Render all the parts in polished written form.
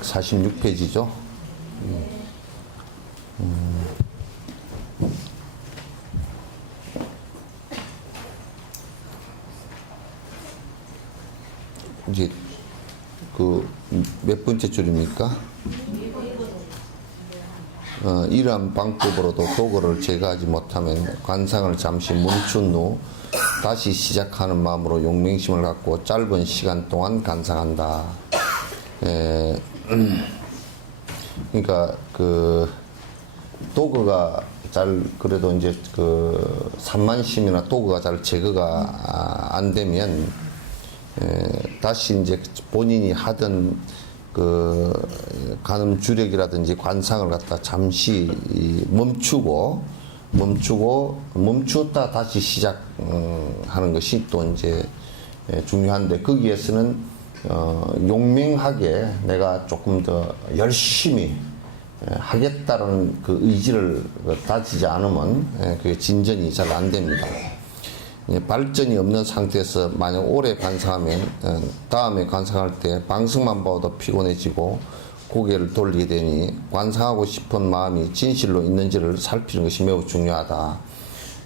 446페이지죠. 이제 그 몇 번째 줄입니까? 이러한 방법으로도 도구를 제거하지 못하면 관상을 잠시 멈춘 후 다시 시작하는 마음으로 용맹심을 갖고 짧은 시간 동안 관상한다. 그러니까 그 도구가 잘 그래도 이제 그 산만심이나 도구가 잘 제거가 안 되면 다시 이제 본인이 하던 그 간음 주력이라든지 관상을 갖다 잠시 멈추었다 다시 시작하는 것이 또 이제 중요한데, 거기에서는 용맹하게 내가 조금 더 열심히 하겠다는 그 의지를 다지지 않으면 그게 진전이 잘 안 됩니다. 발전이 없는 상태에서 만약 오래 관상하면 다음에 관상할 때 방석만 봐도 피곤해지고 고개를 돌리게 되니 관상하고 싶은 마음이 진실로 있는지를 살피는 것이 매우 중요하다.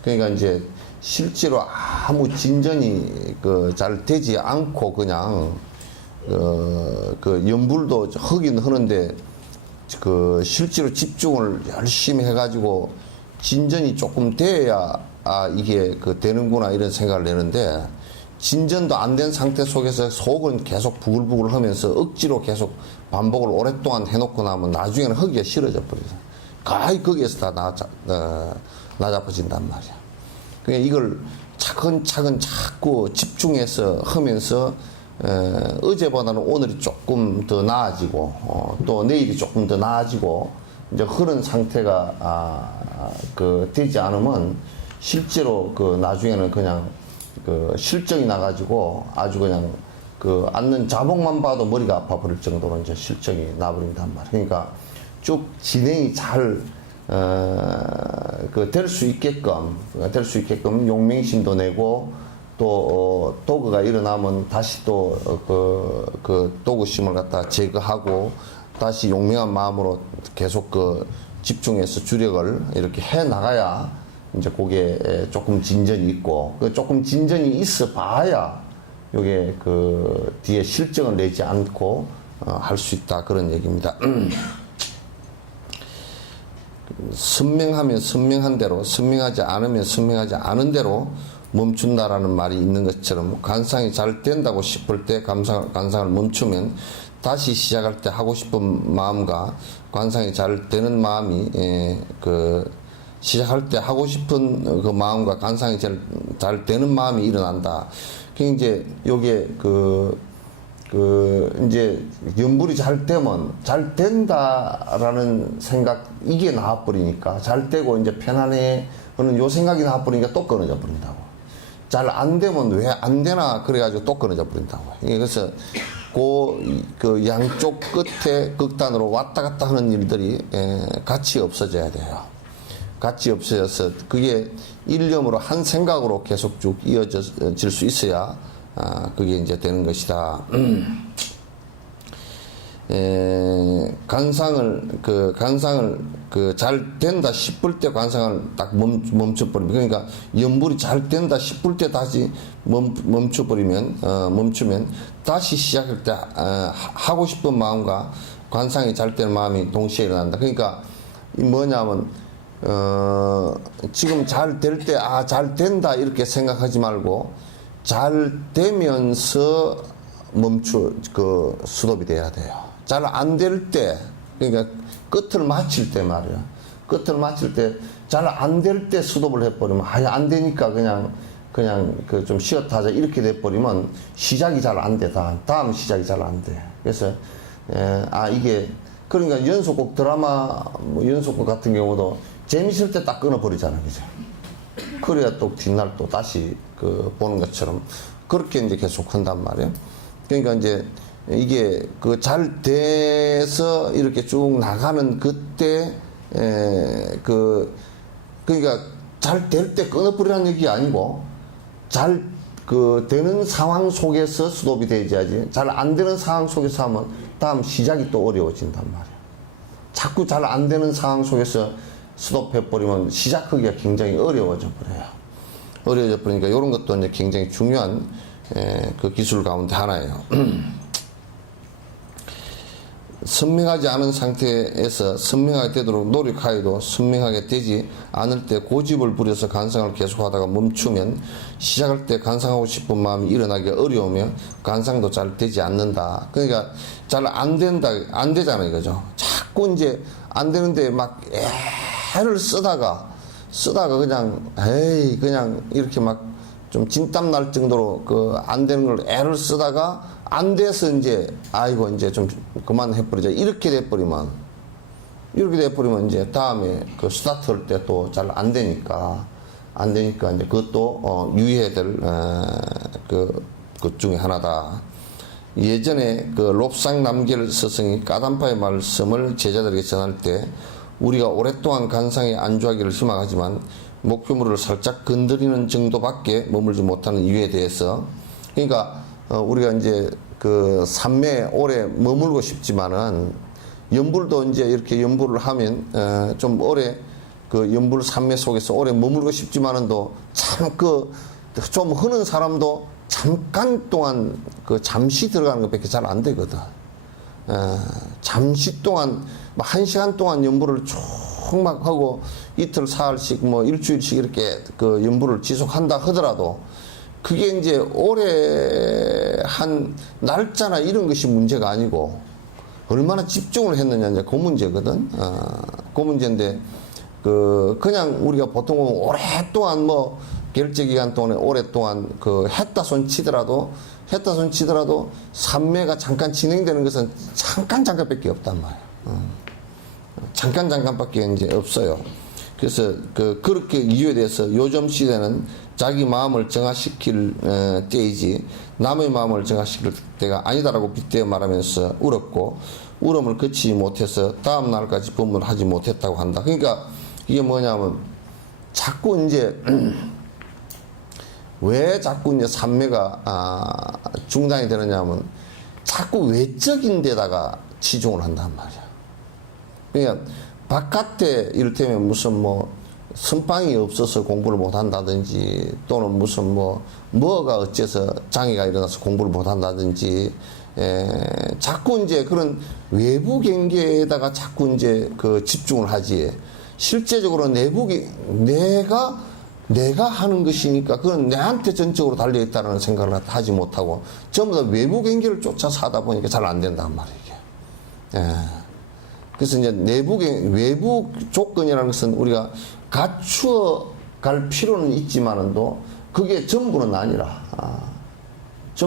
그러니까 이제 실제로 아무 진전이 잘 되지 않고 그냥 그 연불도 하긴 하는데 그 실제로 집중을 열심히 해가지고 진전이 조금 돼야 이게 되는구나 이런 생각을 내는데, 진전도 안 된 상태 속에서 속은 계속 부글부글 하면서 억지로 계속 반복을 오랫동안 해놓고 나면 나중에는 하기가 싫어져 버려요. 거의 거기에서 다 나잡아진단 말이야. 그러니까 이걸 차근차근 자꾸 집중해서 하면서 어제보다는 오늘이 조금 더 나아지고 또 내일이 조금 더 나아지고 이제 그런 상태가 되지 않으면 실제로 나중에는 그냥 실정이 나가지고 아주 그냥 앉는 자복만 봐도 머리가 아파 버릴 정도로 이제 실정이 나버린단 말이에요. 그러니까 쭉 진행이 잘 될 수 있게끔 용맹심도 내고 또 도구가 일어나면 다시 또 도구심을 갖다 제거하고 다시 용맹한 마음으로 계속 집중해서 주력을 이렇게 해 나가야 이제 그게 조금 진전이 있고, 조금 진전이 있어 봐야 요게 뒤에 실정을 내지 않고 할 수 있다, 그런 얘기입니다. 선명하면 선명한 대로, 선명하지 않으면 선명하지 않은 대로 멈춘다라는 말이 있는 것처럼, 관상이 잘 된다고 싶을 때 관상을 멈추면 다시 시작할 때 하고 싶은 마음과 관상이 잘 되는 마음이 시작할 때 하고 싶은 그 마음과 관상이 잘 되는 마음이 일어난다. 그 이제 요게 이제 연불이 잘 되면 잘 된다라는 생각, 이게 나와버리니까 잘 되고 이제 편안해 하는 요 생각이 나와버리니까 또 끊어져 버린다고. 잘 안 되면 왜 안 되나 그래가지고 또 끊어져 버린다고. 그래서 그 양쪽 끝에 극단으로 왔다 갔다 하는 일들이 같이 없어져야 돼요. 같이 없어져서 그게 일념으로 한 생각으로 계속 쭉 이어질 수 있어야 그게 이제 되는 것이다. 관상을 잘 된다 싶을 때 관상을 딱 멈춰버리면, 그러니까 연불이 잘 된다 싶을 때 다시 멈추면 다시 시작할 때 하고 싶은 마음과 관상이 잘 되는 마음이 동시에 일어난다. 그러니까 이 뭐냐면 지금 잘 될 때 잘 된다 이렇게 생각하지 말고 잘 되면서 스톱이 돼야 돼요. 잘 안 될 때, 그러니까 끝을 마칠 때 말이야. 끝을 마칠 때 잘 안 될 때 스톱을 해버리면 안 되니까 그냥 좀 쉬었다 하자 이렇게 돼버리면 시작이 잘 안 돼. 다음 시작이 잘 안 돼. 그래서 이게 그러니까 연속곡 드라마 연속곡 같은 경우도 재밌을 때 딱 끊어버리잖아, 그죠? 그래야 또 뒷날 또 다시 보는 것처럼 그렇게 이제 계속 한단 말이에요. 그러니까 이제 이게 잘 돼서 이렇게 쭉 나가는 그때 그러니까 잘 될 때 끊어버리라는 얘기 아니고 잘 되는 상황 속에서 스톱이 되야지, 잘 안 되는 상황 속에서 하면 다음 시작이 또 어려워진단 말이야. 자꾸 잘 안 되는 상황 속에서 스톱해버리면 시작하기가 굉장히 어려워져 버려요. 어려워져 버리니까 이런 것도 이제 굉장히 중요한 그 기술 가운데 하나예요. 선명하지 않은 상태에서 선명하게 되도록 노력하여도 선명하게 되지 않을 때 고집을 부려서 간상을 계속하다가 멈추면 시작할 때 간상하고 싶은 마음이 일어나기 어려우며 간상도 잘 되지 않는다. 그러니까 잘 안 된다, 안 되잖아요, 그죠? 자꾸 이제 안 되는데 막 애를 쓰다가 그냥 에이 그냥 이렇게 막 좀 진땀 날 정도로 그 안 되는 걸 애를 쓰다가 안 돼서 이제 아이고 이제 좀 그만 해버리자 이렇게 돼버리면 이제 다음에 그 스타트 할 때 또 잘 안 되니까 이제 그것도 유의해야 될 그 중에 하나다. 예전에 그 롭상 남겔 스승이 까담파의 말씀을 제자들에게 전할 때 우리가 오랫동안 간상에 안주하기를 희망하지만 목표물을 살짝 건드리는 정도밖에 머물지 못하는 이유에 대해서, 그러니까 우리가 이제 그 산매에 오래 머물고 싶지만은 연불도 이제 이렇게 연불을 하면 좀 오래 그 연불 산매 속에서 오래 머물고 싶지만은도 참 그 좀 흐는 사람도 잠깐 동안 그 잠시 들어가는 것밖에 잘 안 되거든. 잠시 동안 뭐 1시간 동안 연불을 쭉 막 하고 이틀 사흘씩 뭐 일주일씩 이렇게 그 연불을 지속한다 하더라도 그게 이제 오래 한 날짜나 이런 것이 문제가 아니고 얼마나 집중을 했느냐 이제 그 문제거든. 그 문제인데 그냥 우리가 보통 오랫동안 뭐 결제 기간 동안에 오랫동안 그 했다 손 치더라도 산매가 잠깐 진행되는 것은 잠깐밖에 없단 말이야. 잠깐밖에 이제 없어요. 그래서 그렇게 이유에 대해서 요즘 시대는 자기 마음을 정화시킬 때이지 남의 마음을 정화시킬 때가 아니다라고 빗대어 말하면서 울었고 울음을 그치지 못해서 다음 날까지 법문을 하지 못했다고 한다. 그러니까 이게 뭐냐면 자꾸 이제 왜 자꾸 이제 산매가 중단이 되느냐면 자꾸 외적인 데다가 치중을 한단 말이야. 그러니까 바깥에 이를테면 무슨 뭐 선빵이 없어서 공부를 못 한다든지 또는 무슨 뭐가 어째서 장애가 일어나서 공부를 못 한다든지 자꾸 이제 그런 외부 경계에다가 자꾸 이제 그 집중을 하지 실제적으로 내가 하는 것이니까 그건 내한테 전적으로 달려있다는 생각을 하지 못하고 전부 다 외부 경계를 쫓아서 하다 보니까 잘 안 된단 말이에요. 이게. 그래서 이제 외부 조건이라는 것은 우리가 갖추어 갈 필요는 있지만은도 그게 전부는 아니란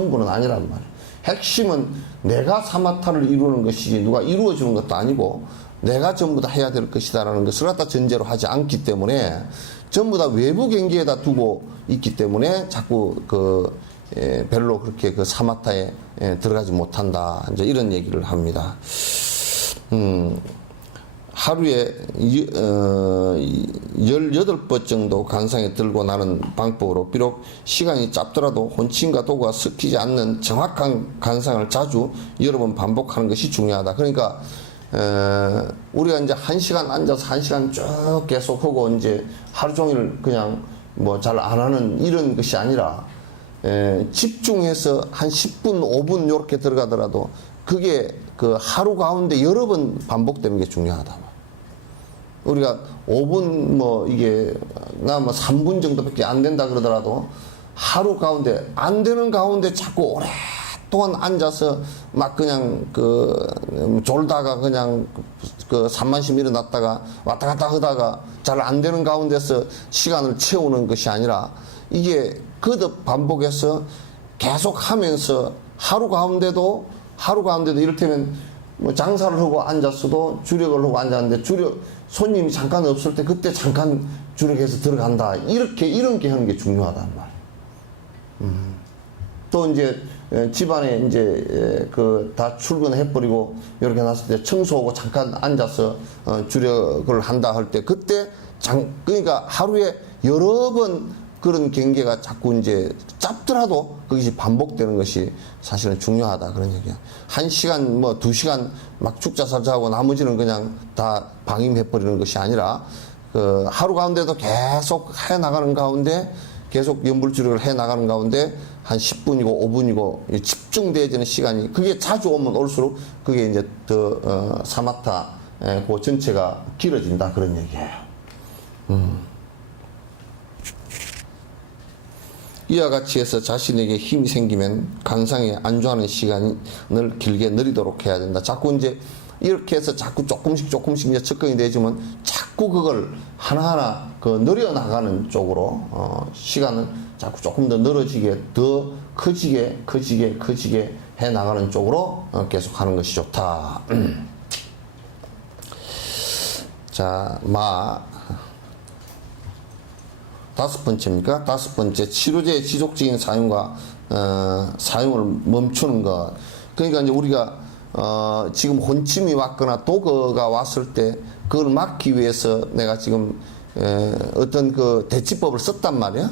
말이에요. 핵심은 내가 사마타를 이루는 것이지 누가 이루어 주는 것도 아니고 내가 전부 다 해야 될 것이다라는 것을 갖다 전제로 하지 않기 때문에 전부 다 외부 경계에다 두고 있기 때문에 자꾸 별로 그렇게 그 사마타에 들어가지 못한다. 이제 이런 얘기를 합니다. 하루에 18번 정도 간상에 들고 나는 방법으로 비록 시간이 짧더라도 혼침과 도구가 섞이지 않는 정확한 간상을 자주 여러 번 반복하는 것이 중요하다. 그러니까 우리가 이제 1시간 앉아서 1시간 쭉 계속 하고 이제 하루 종일 그냥 뭐 잘 안 하는 이런 것이 아니라 집중해서 한 10분, 5분 요렇게 들어가더라도 그게 그 하루 가운데 여러 번 반복되는 게 중요하다. 우리가 5분 뭐 이게 나 뭐 3분 정도밖에 안 된다 그러더라도 하루 가운데 안 되는 가운데 자꾸 오랫동안 앉아서 막 그냥 졸다가 그냥 산만심 일어났다가 왔다 갔다 하다가 잘 안 되는 가운데서 시간을 채우는 것이 아니라 이게 거듭 반복해서 계속 하면서 하루 가운데도 이를테면 뭐 장사를 하고 앉았어도 주력을 하고 앉았는데 손님이 잠깐 없을 때 그때 잠깐 주력해서 들어간다. 이런 게 하는 게 중요하단 말이에요. 또 이제 집안에 이제 다 출근해버리고 이렇게 났을 때 청소하고 잠깐 앉아서 주력을 한다 할 때 그때 그러니까 하루에 여러 번 그런 경계가 자꾸 이제 짧더라도 그것이 반복되는 것이 사실은 중요하다 그런 얘기야. 1시간 뭐 2시간 막 죽자살자하고 나머지는 그냥 다 방임해버리는 것이 아니라 그 하루 가운데도 계속 해 나가는 가운데 계속 연불주력을 해 나가는 가운데 한 10분이고 5분이고 집중되어지는 시간이 그게 자주 오면 올수록 그게 이제 더 사마타 그 전체가 길어진다 그런 얘기예요. 이와 같이 해서 자신에게 힘이 생기면 관상에 안주하는 시간을 길게 늘리도록 해야 된다. 자꾸 이제 이렇게 해서 자꾸 조금씩 이제 접근이 되지만 자꾸 그걸 하나하나 그 늘려나가는 쪽으로 시간을 자꾸 조금 더 늘어지게 더 커지게 해 나가는 쪽으로 계속 하는 것이 좋다. 자, 다섯 번째입니까? 다섯 번째, 치료제의 지속적인 사용과 사용을 멈추는 것. 그러니까 이제 우리가 지금 혼침이 왔거나 도거가 왔을 때 그걸 막기 위해서 내가 지금 어떤 그 대치법을 썼단 말이야.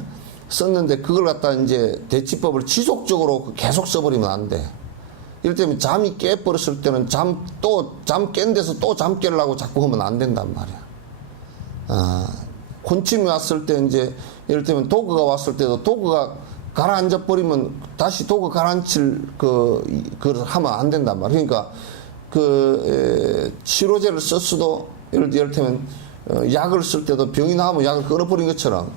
썼는데 그걸 갖다 이제 대치법을 지속적으로 계속 써버리면 안 돼. 이럴 때면 잠이 깨버렸을 때는 잠 깬 데서 또 잠 깨려고 자꾸 하면 안 된단 말이야. 혼침이 왔을 때 이제 예를 들면 도그가 왔을 때도 도그가 가라앉아 버리면 다시 도그 가라앉힐 그걸 하면 안 된단 말이야. 그러니까 치료제를 썼어도 예를 들면 약을 쓸 때도 병이 나오면 약을 끊어버린 것처럼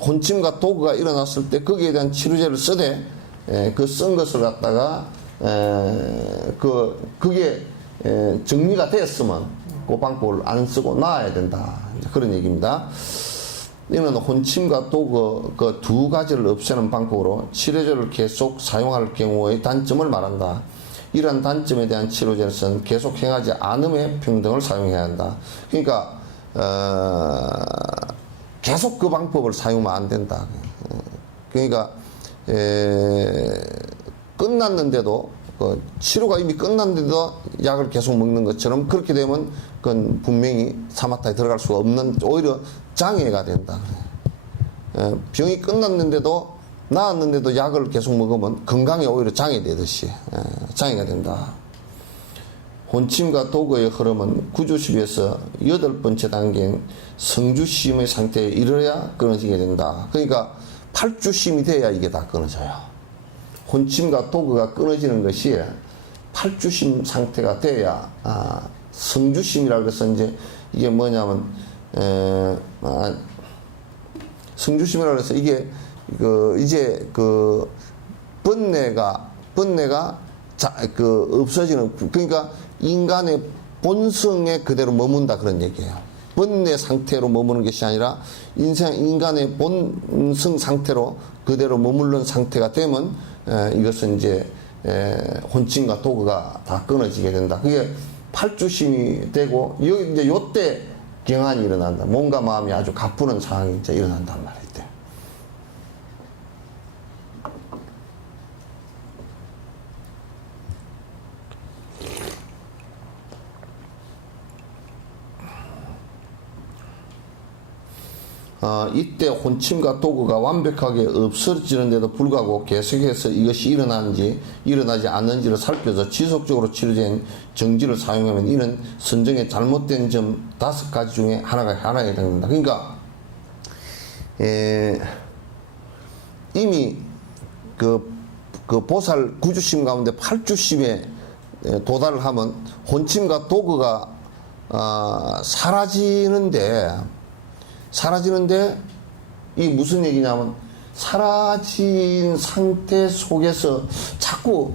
혼침과 도그가 일어났을 때 거기에 대한 치료제를 쓰되 그 쓴 것을 갖다가 그게 정리가 됐으면 그 방법을 안 쓰고 놔야 된다. 그런 얘기입니다. 이는 혼침과 도그 그 두 가지를 없애는 방법으로 치료제를 계속 사용할 경우의 단점을 말한다. 이러한 단점에 대한 치료제는 계속 행하지 않음의 평등을 사용해야 한다. 그러니까 계속 그 방법을 사용하면 안 된다. 그러니까 끝났는데도 치료가 이미 끝났는데도 약을 계속 먹는 것처럼 그렇게 되면 그건 분명히 사마타에 들어갈 수가 없는 오히려 장애가 된다. 병이 끝났는데도 나았는데도 약을 계속 먹으면 건강에 오히려 장애되듯이 장애가 된다. 혼침과 도그의 흐름은 구조십에서 8번째 단계인 성주심의 상태에 이르러야 끊어지게 된다. 그러니까 8주심이 돼야 이게 다 끊어져요. 혼침과 도그가 끊어지는 것이 8주심 상태가 돼야 성주심이라고 해서 이제 이게 뭐냐면 성주심이라고 해서 이게 이제 번뇌가 없어지는, 그러니까 인간의 본성에 그대로 머문다 그런 얘기예요. 번뇌 상태로 머무는 것이 아니라 인간의 본성 상태로 그대로 머무른 상태가 되면 이것은 이제 혼침과 도그가 다 끊어지게 된다. 그게 8주심이 되고 이제 요때 경환이 일어난다. 몸과 마음이 아주 가쁘는 상황이 이제 일어난단 말이에요. 이때 혼침과 도그가 완벽하게 없어지는데도 불구하고 계속해서 이것이 일어나는지 일어나지 않는지를 살펴서 지속적으로 치료제인 정지를 사용하면 이는 선정의 잘못된 점 5가지 중에 하나가 해당된다. 그러니까 이미 그 보살 9주심 가운데 8주심에 도달을 하면 혼침과 도그가 사라지는데 이게 무슨 얘기냐면 사라진 상태 속에서 자꾸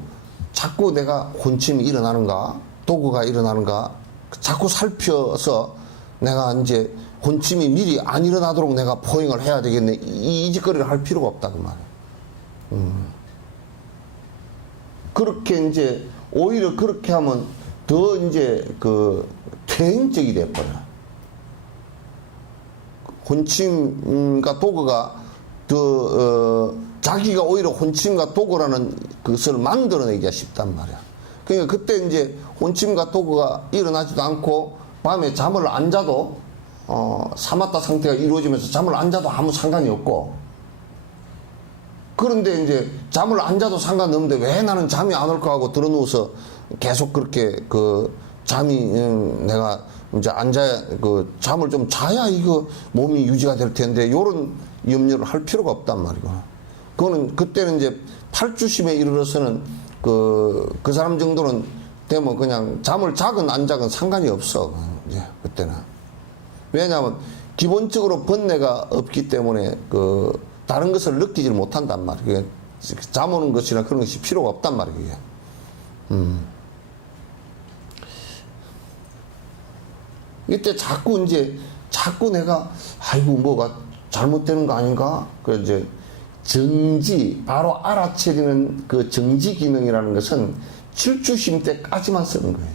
내가 혼침이 일어나는가 도그가 일어나는가 자꾸 살펴서 내가 이제 혼침이 미리 안 일어나도록 내가 포행을 해야 되겠네 이 짓거리를 할 필요가 없다 그 말이에요. 그렇게 이제 오히려 그렇게 하면 더 이제 퇴행적이 돼버려. 혼침과 도그가 자기가 오히려 혼침과 도그라는 것을 만들어내기가 쉽단 말이야. 그러니까 그때 이제 혼침과 도그가 일어나지도 않고 밤에 잠을 안 자도 사마타 상태가 이루어지면서 잠을 안 자도 아무 상관이 없고, 그런데 이제 잠을 안 자도 상관없는데 왜 나는 잠이 안 올까 하고 들어누워서 계속 그렇게 잠이 내가 이제 안 자야 잠을 좀 자야 이거 몸이 유지가 될 텐데, 요런 염려를 할 필요가 없단 말이고. 그거는 그때는 이제 팔주심에 이르러서는 그 사람 정도는 되면 그냥 잠을 자건 안 자건 상관이 없어. 이제 그때는. 왜냐하면 기본적으로 번뇌가 없기 때문에 다른 것을 느끼지 못한단 말이에요. 잠 오는 것이나 그런 것이 필요가 없단 말이에요. 이때 자꾸 내가 아이고 뭐가 잘못되는 거 아닌가? 그래서 이제 정지, 바로 알아채리는 그 정지 기능이라는 것은 칠주심 때까지만 쓰는 거예요.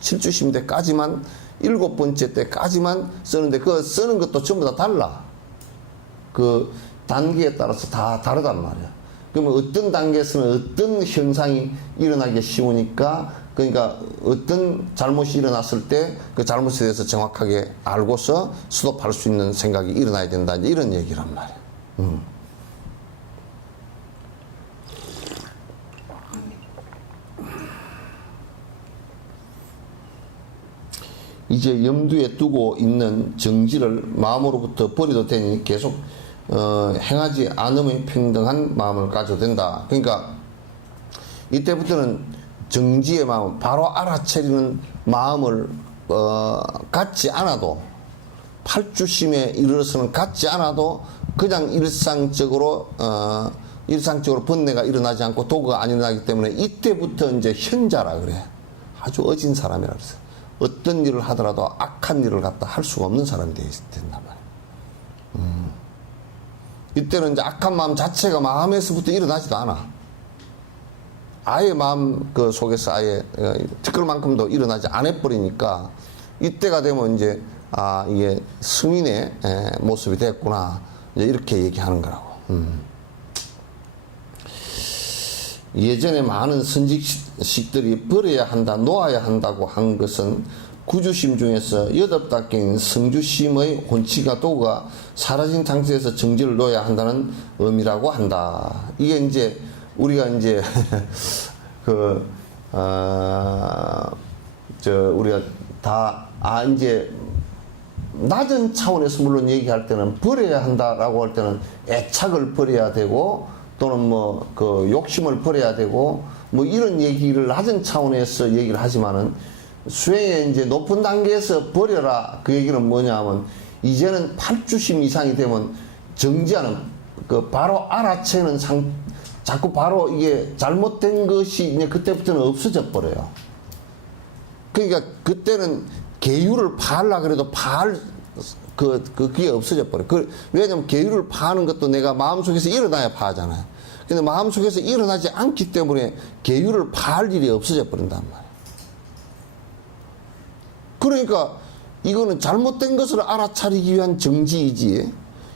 칠주심 때까지만, 7번째 때까지만 쓰는데, 그거 쓰는 것도 전부 다 달라. 그 단계에 따라서 다 다르단 말이야. 그러면 어떤 단계에서는 어떤 현상이 일어나기 쉬우니까, 그러니까 어떤 잘못이 일어났을 때 그 잘못에 대해서 정확하게 알고서 스톱할 수 있는 생각이 일어나야 된다, 이런 얘기란 말이야. 이제 염두에 두고 있는 정지를 마음으로부터 버려도 되니 계속 행하지 않음의 평등한 마음을 가져도 된다. 그러니까 이때부터는 정지의 마음, 바로 알아차리는 마음을 갖지 않아도, 팔주심에 이르러서는 갖지 않아도 그냥 일상적으로 번뇌가 일어나지 않고 도구가 안 일어나기 때문에 이때부터 이제 현자라 그래. 아주 어진 사람이라 그랬어. 어떤 일을 하더라도 악한 일을 갖다 할 수가 없는 사람이 된단 말이야. 이때는 이제 악한 마음 자체가 마음에서부터 일어나지도 않아. 아예 마음 속에서 아예 티끌만큼도 일어나지 않아버리니까, 이때가 되면 이제 이게 승인의 모습이 됐구나, 이제 이렇게 얘기하는 거라고. 예전에 많은 선지식들이 버려야 한다, 놓아야 한다고 한 것은 구주심 중에서 8단계인 성주심의 혼치가 도구가 사라진 상태에서 정지를 놓아야 한다는 의미라고 한다. 이게 이제 우리가 이제 우리가 다 이제 낮은 차원에서 물론 얘기할 때는 버려야 한다라고 할 때는 애착을 버려야 되고, 또는 욕심을 버려야 되고, 이런 얘기를 낮은 차원에서 얘기를 하지만은, 수행의 이제 높은 단계에서 버려라, 그 얘기는 뭐냐면, 이제는 팔주심 이상이 되면 정지하는, 바로 알아채는 자꾸 바로 이게 잘못된 것이 이제 그때부터는 없어져 버려요. 그러니까 그때는 계율을 파하려 그래도 그게 없어져 버려. 왜냐면 계율을 파하는 것도 내가 마음속에서 일어나야 파하잖아요. 근데 마음속에서 일어나지 않기 때문에 계율을 파할 일이 없어져 버린단 말이에요. 그러니까 이거는 잘못된 것을 알아차리기 위한 정지이지,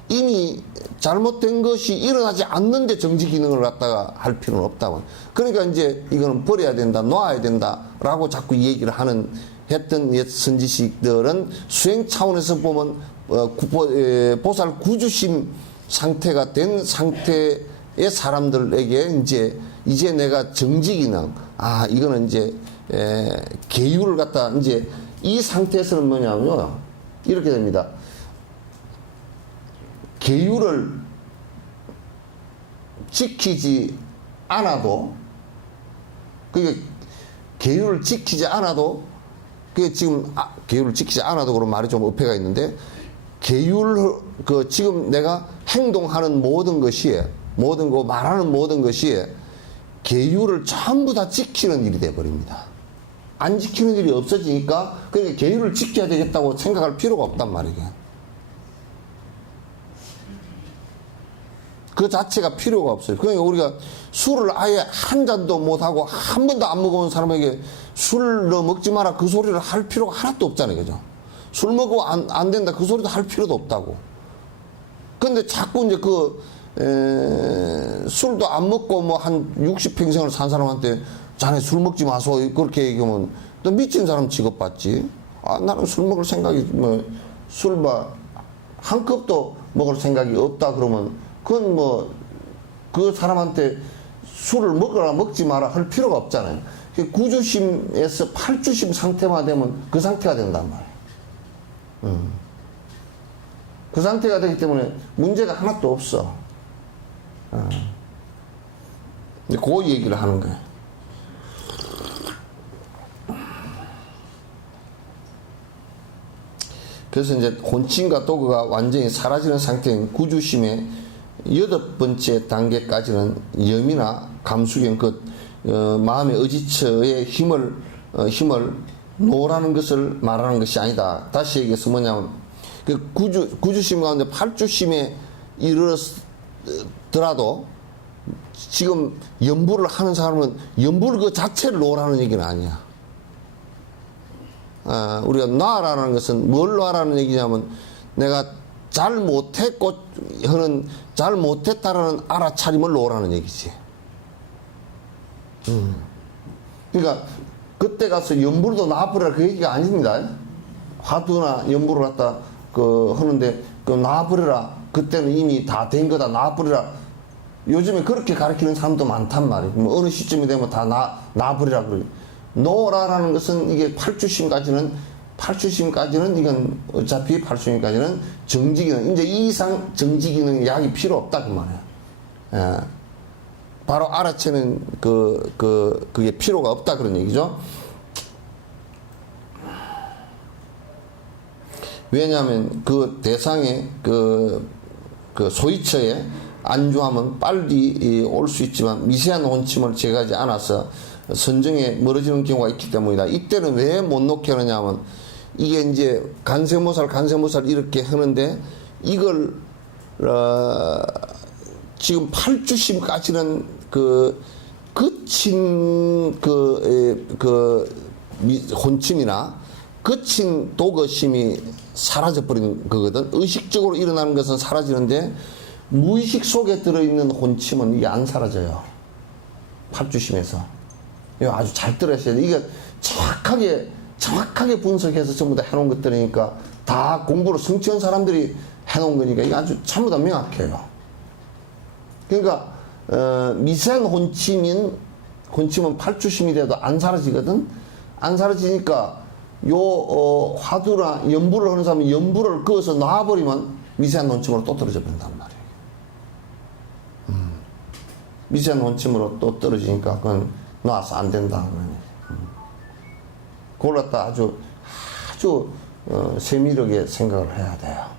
이미 잘못된 것이 일어나지 않는데 정지 기능을 갖다가 할 필요는 없다고. 그러니까 이제 이거는 버려야 된다, 놓아야 된다라고 자꾸 얘기를 했던 옛 선지식들은 수행 차원에서 보면 보살 구주심 상태가 된 상태의 사람들에게 이제 내가 정지 기능, 이거는 이제 계율을 갖다 이제 이 상태에서는 뭐냐면요, 이렇게 됩니다. 계율을 지키지 않아도, 그게 계율을 지키지 않아도, 그게 지금 계율을 지키지 않아도 그런 말이 좀 어폐가 있는데, 지금 내가 행동하는 모든 것이, 말하는 모든 것이 계율을 전부 다 지키는 일이 돼버립니다. 안 지키는 일이 없어지니까, 그러니까 계율을 지켜야 되겠다고 생각할 필요가 없단 말이에요. 그 자체가 필요가 없어요. 그러니까 우리가 술을 아예 한 잔도 못하고 한 번도 안 먹어본 사람에게 술 너 먹지 마라, 그 소리를 할 필요가 하나도 없잖아요. 그죠? 술 먹고 안 된다, 그 소리도 할 필요도 없다고. 근데 자꾸 이제 술도 안 먹고 한 60평생을 산 사람한테 자네 술 먹지 마소, 그렇게 얘기하면 또 미친 사람 취급받지. 나는 술 먹을 생각이 술 한 컵도 먹을 생각이 없다 그러면 그건 그 사람한테 술을 먹어라 먹지 마라 할 필요가 없잖아요. 구주심에서 팔주심 상태만 되면 그 상태가 된단 말이에요. 그 상태가 되기 때문에 문제가 하나도 없어. 그 얘기를 하는 거예요. 그래서 이제 혼침과 도그가 완전히 사라지는 상태인 구주심의 8번째 단계까지는 염이나 감수경 마음의 의지처의 힘을 놓으라는 것을 말하는 것이 아니다. 다시 얘기해서 뭐냐면 그 구주심 가운데 팔주심에 이르렀더라도 지금 염불을 하는 사람은 염불 그 자체를 놓으라는 얘기는 아니야. 우리가 놔라는 것은 뭘 놔라는 얘기냐면 내가 잘 못했고 하는 잘 못했다라는 알아차림을 놓으라는 얘기지. 그러니까 그때 가서 염불도 놔버려라 그 얘기가 아닙니다. 화두나 염불을 갖다 하는데 놔버려라. 그때는 이미 다 된 거다. 놔버려라. 요즘에 그렇게 가르치는 사람도 많단 말이에요. 어느 시점이 되면 다 놔버리라 그래요. 놓으라라는 것은 이게 팔주심까지는 이건 어차피 팔주심까지는 정지기능, 이제 이 이상 정지기능 약이 필요 없다 그 말이에요. 예. 바로 알아채는 그게 필요가 없다 그런 얘기죠. 왜냐하면 그 대상의 그 소위처에 안주하면 빨리 올 수 있지만 미세한 혼침을 제거하지 않아서 선정에 멀어지는 경우가 있기 때문이다. 이때는 왜 못 놓게 하느냐 하면 이게 이제 간세모살 이렇게 하는데 이걸 지금 팔주심까지는 그친 혼침이나 그친 도거심이 사라져버린 거거든. 의식적으로 일어나는 것은 사라지는데 무의식 속에 들어있는 혼침은 이게 안 사라져요. 팔주심에서. 이거 아주 잘 들으셔야 돼. 이게 정확하게 분석해서 전부 다 해놓은 것들이니까 다 공부를 성취한 사람들이 해놓은 거니까 이게 아주 전부 다 명확해요. 그러니까 미세한 혼침은 팔주심이 돼도 안 사라지거든. 안 사라지니까 화두나 염불을 하는 사람이 염불을 그어서 놔버리면 미세한 혼침으로 또 떨어져 버린단 말이에요. 미세한 혼침으로 또 떨어지니까 그건 놔서 안 된다. 그걸 갖다 아주 세밀하게 생각을 해야 돼요.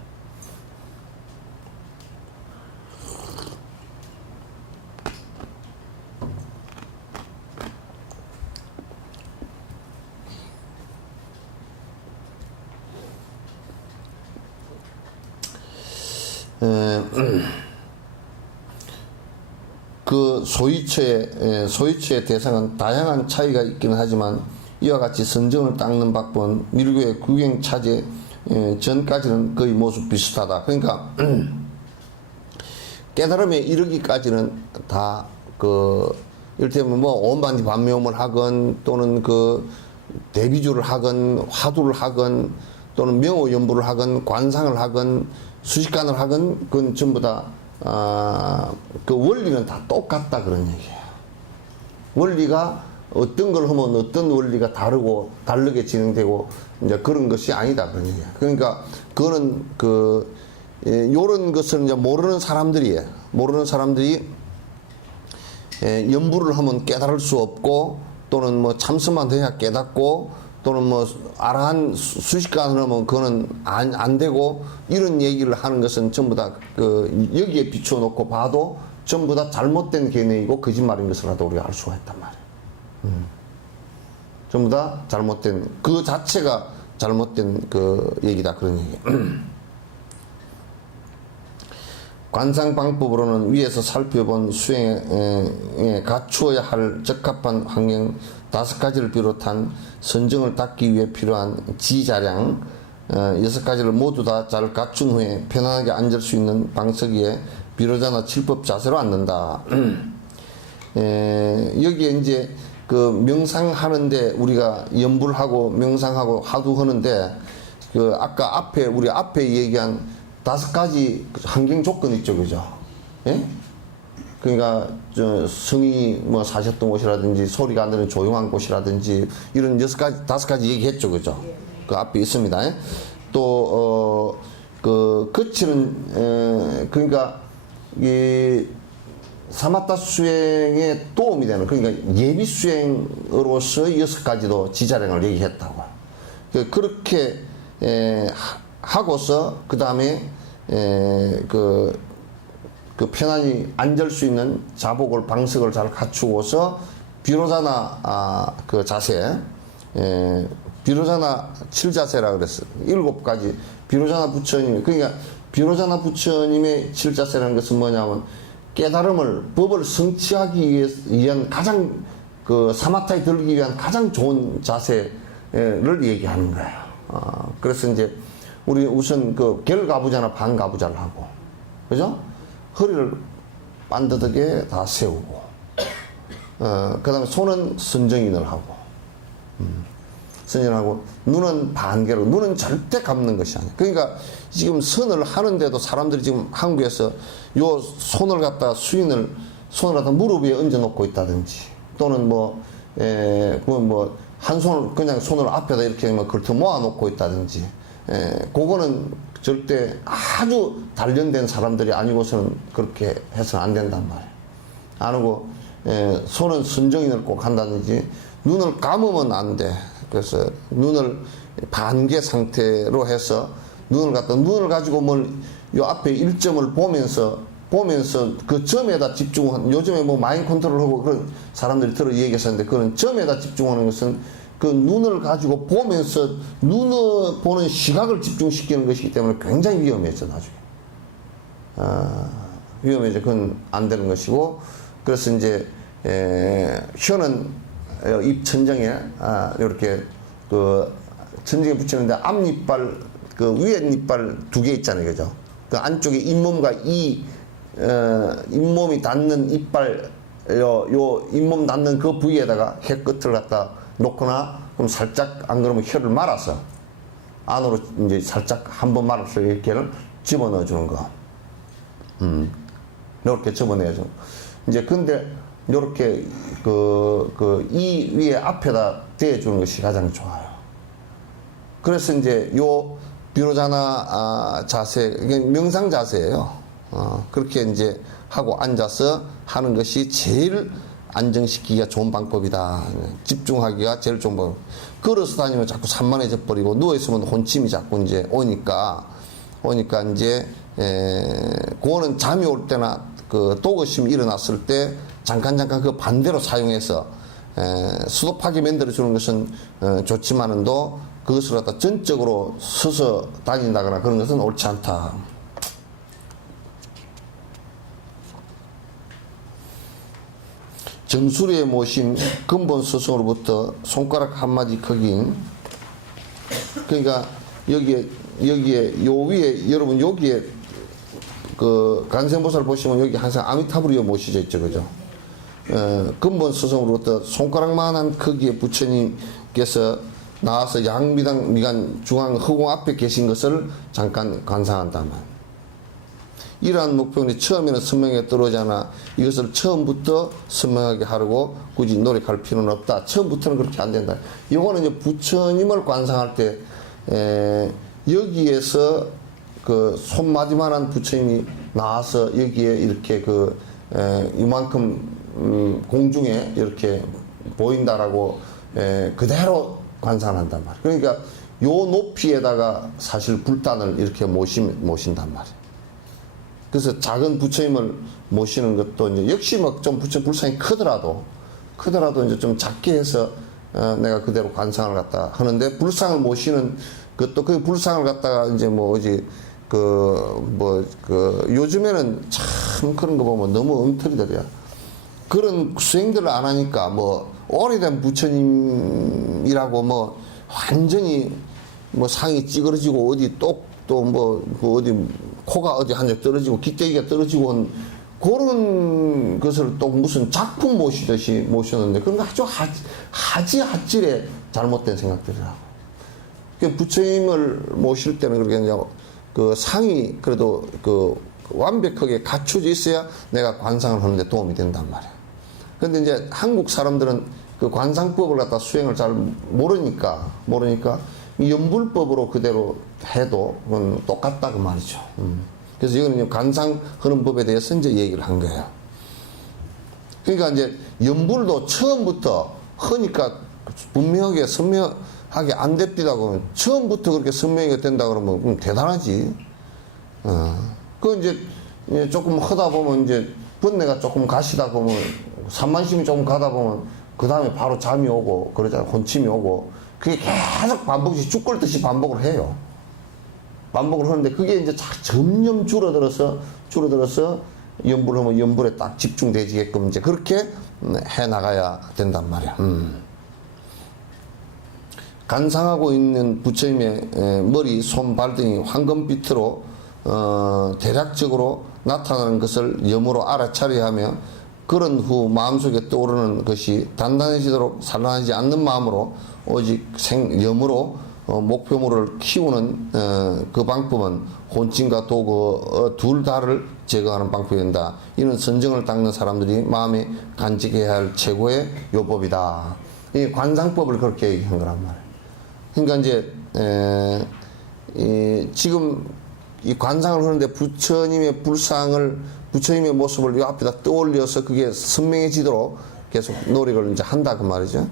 그 소위처의 대상은 다양한 차이가 있기는 하지만 이와 같이 선정을 닦는 방법은 밀교의 구경차제 전까지는 거의 모두 비슷하다. 그러니까 깨달음에 이르기까지는 다 이를테면 온반지 반매음을 하건 또는 대비주를 하건 화두를 하건 또는 명호연부를 하건 관상을 하건 수식관을 하건 그건 전부 다 그 원리는 다 똑같다 그런 얘기예요. 원리가 어떤 걸 하면 어떤 원리가 다르게 진행되고 이제 그런 것이 아니다 그런 얘기예요. 그러니까 그거는 요런 것을 이제 모르는 사람들이 연부를 하면 깨달을 수 없고 또는 참선만 해야 깨닫고 또는 아라한 수식관을 하면 그거는 안 되고 이런 얘기를 하는 것은 전부 다 여기에 비추어 놓고 봐도 전부 다 잘못된 견해이고 거짓말인 것을라도 우리가 알 수가 있단 말이에요. 전부 다 잘못된 그 자체가 잘못된 얘기다 그런 얘기예요. 관상 방법으로는 위에서 살펴본 수행에 갖추어야 할 적합한 환경 5가지를 비롯한 선정을 닦기 위해 필요한 지자량 6가지를 모두 다 잘 갖춘 후에 편안하게 앉을 수 있는 방석 위에 비로자나 칠법 자세로 앉는다. 여기에 이제 그 명상하는데 우리가 염불하고 명상하고 하도 하는데 그 아까 앞에 우리 앞에 얘기한 5가지 환경 조건 있죠, 그죠? 예? 그러니까 저 성이 뭐 사셨던 곳이라든지 소리가 안 들리는 조용한 곳이라든지 이런 5가지 얘기했죠, 그죠? 그 앞에 있습니다. 예? 또 그 거칠은 그러니까 이 사마타 수행에 도움이 되는 그러니까 예비 수행으로서 6가지도 지자량을 얘기했다고. 그렇게 하고서 그 다음에 그 편안히 앉을 수 있는 자복을 방석을 잘 갖추고서 비로자나 그 자세, 비로자나 7자세라 그랬어요. 7가지 비로자나 부처님. 그러니까 비로자나 부처님의 7자세라는 것은 뭐냐면 깨달음을 법을 성취하기 위한 가장 그 사마타에 들기 위한 가장 좋은 자세를 얘기하는 거예요. 그래서 이제 우리 우선 그 결가부자나 반가부자를 하고, 그죠? 허리를 반듯하게 다 세우고, 그 다음에 손은 선정인을 하고, 선정하고, 눈은 반개로, 눈은 절대 감는 것이 아니에요. 그러니까 지금 선을 하는데도 사람들이 지금 한국에서 요 손을 갖다가 손을 갖다 무릎 위에 얹어 놓고 있다든지, 또는 한 손을 그냥 손을 앞에다 이렇게 걸터 모아 놓고 있다든지, 그거는 절대 아주 단련된 사람들이 아니고서는 그렇게 해서는 안 된단 말이에요. 안 하고, 손은 선정인을 꼭 한다든지, 눈을 감으면 안 돼. 그래서 눈을 반개 상태로 해서 눈을 가지고 요 앞에 일점을 보면서 그 점에다 집중한, 요즘에 뭐 마인드 컨트롤하고 그런 사람들이 얘기했었는데, 그런 점에다 집중하는 것은 그 눈을 가지고 보면서 눈을 보는 시각을 집중시키는 것이기 때문에 굉장히 위험해져, 나중에. 위험해져. 그건 안 되는 것이고, 그래서 이제, 혀는 입 천정에, 이렇게 그 천정에 붙이는데 앞니빨, 그 위에 니빨 2개 있잖아요, 그죠? 그 안쪽에 잇몸과 잇몸이 닿는 이빨, 요 잇몸 닿는 그 부위에다가 혀 끝을 갖다 놓거나, 그럼 살짝, 안 그러면 혀를 말아서, 안으로 이제 살짝 한번 말아서 이렇게를 집어넣어 주는 거. 이렇게 집어넣어줘. 이제 근데, 요렇게, 이 위에 앞에다 대주는 것이 가장 좋아요. 그래서 이제 요 비로자나 자세, 명상 자세예요. 그렇게 이제 하고 앉아서 하는 것이 제일 안정시키기가 좋은 방법이다. 집중하기가 제일 좋은 방법. 걸어서 다니면 자꾸 산만해져 버리고, 누워있으면 혼침이 자꾸 이제 오니까 이제, 그거는 잠이 올 때나 그 도거심이 일어났을 때 잠깐 그 반대로 사용해서, 수도파기 만들어주는 것은 좋지만은도 그것을 갖다 전적으로 서서 다닌다거나 그런 것은 옳지 않다. 정수리에 모신 근본 스승으로부터 손가락 한마디 크기인, 그러니까 여기에 요 위에 여러분 여기에 그 간센보살 보시면 여기 항상 아미타불이요 모시져 있죠, 그죠? 근본 스승으로부터 손가락만한 크기의 부처님께서 나와서 양미당 미간 중앙 허공 앞에 계신 것을 잠깐 관상한다면, 이러한 목표는 처음에는 선명하게 떨어지잖아. 이것을 처음부터 선명하게 하려고 굳이 노력할 필요는 없다. 처음부터는 그렇게 안 된다. 이거는 이제 부처님을 관상할 때, 여기에서 그 손마디만한 부처님이 나와서 여기에 이렇게 이만큼 공중에 이렇게 보인다라고 그대로 관상한단 말이에요. 그러니까 요 높이에다가 사실 불단을 이렇게 모신단 말이에요. 그래서 작은 부처님을 모시는 것도 이제 역시 뭐 좀 불상이 크더라도 이제 좀 작게 해서 내가 그대로 관상을 갖다 하는데, 불상을 모시는 것도 그 불상을 갖다가 이제 요즘에는 참 그런 거 보면 너무 엉터리들이야. 그런 수행들을 안 하니까 오래된 부처님이라고 완전히 상이 찌그러지고 어디 어디 코가 어디 한쪽 떨어지고 기대기가 떨어지고 그런 것을 또 무슨 작품 모시듯이 모셨는데, 그런 거 아주 하지하질에 잘못된 생각들이라고. 부처님을 모실 때는 그렇게 이제 그 상이 그래도 그 완벽하게 갖춰져 있어야 내가 관상을 하는데 도움이 된단 말이야. 근데 이제 한국 사람들은 그 관상법을 갖다 수행을 잘 모르니까 이 연불법으로 그대로 해도 그건 똑같다 그 말이죠. 그래서 이거는 관상하는 법에 대해서 이제 얘기를 한 거예요. 그러니까 이제 연불도 처음부터 하니까 분명하게 선명하게 안 됩니다 그러면, 처음부터 그렇게 선명하게 된다 그러면 대단하지. 그 이제 조금 하다 보면 이제 번뇌가 조금 가시다 보면, 산만심이 조금 가다 보면 그 다음에 바로 잠이 오고 그러잖아. 혼침이 오고. 그게 계속 반복이 쭉 끓듯이 반복을 해요. 반복을 하는데 그게 이제 점점 줄어들어서 연불을 하면 연불에 딱 집중되게끔 이제 그렇게 해 나가야 된단 말이야. 관상하고 있는 부처님의 머리, 손, 발 등이 황금빛으로 대략적으로 나타나는 것을 염으로 알아차려야 하며, 그런 후 마음속에 떠오르는 것이 단단해지도록 산란하지 않는 마음으로 오직 염으로 목표물을 키우는 그 방법은 혼침과 도구 둘 다를 제거하는 방법이 된다. 이는 선정을 닦는 사람들이 마음에 간직해야 할 최고의 요법이다. 이 관상법을 그렇게 얘기한 거란 말이에요. 그러니까 이제 지금 이 관상을 하는데 부처님의 부처님의 모습을 이 앞에다 떠올려서 그게 선명해지도록 계속 노력을 이제 한다 그 말이죠.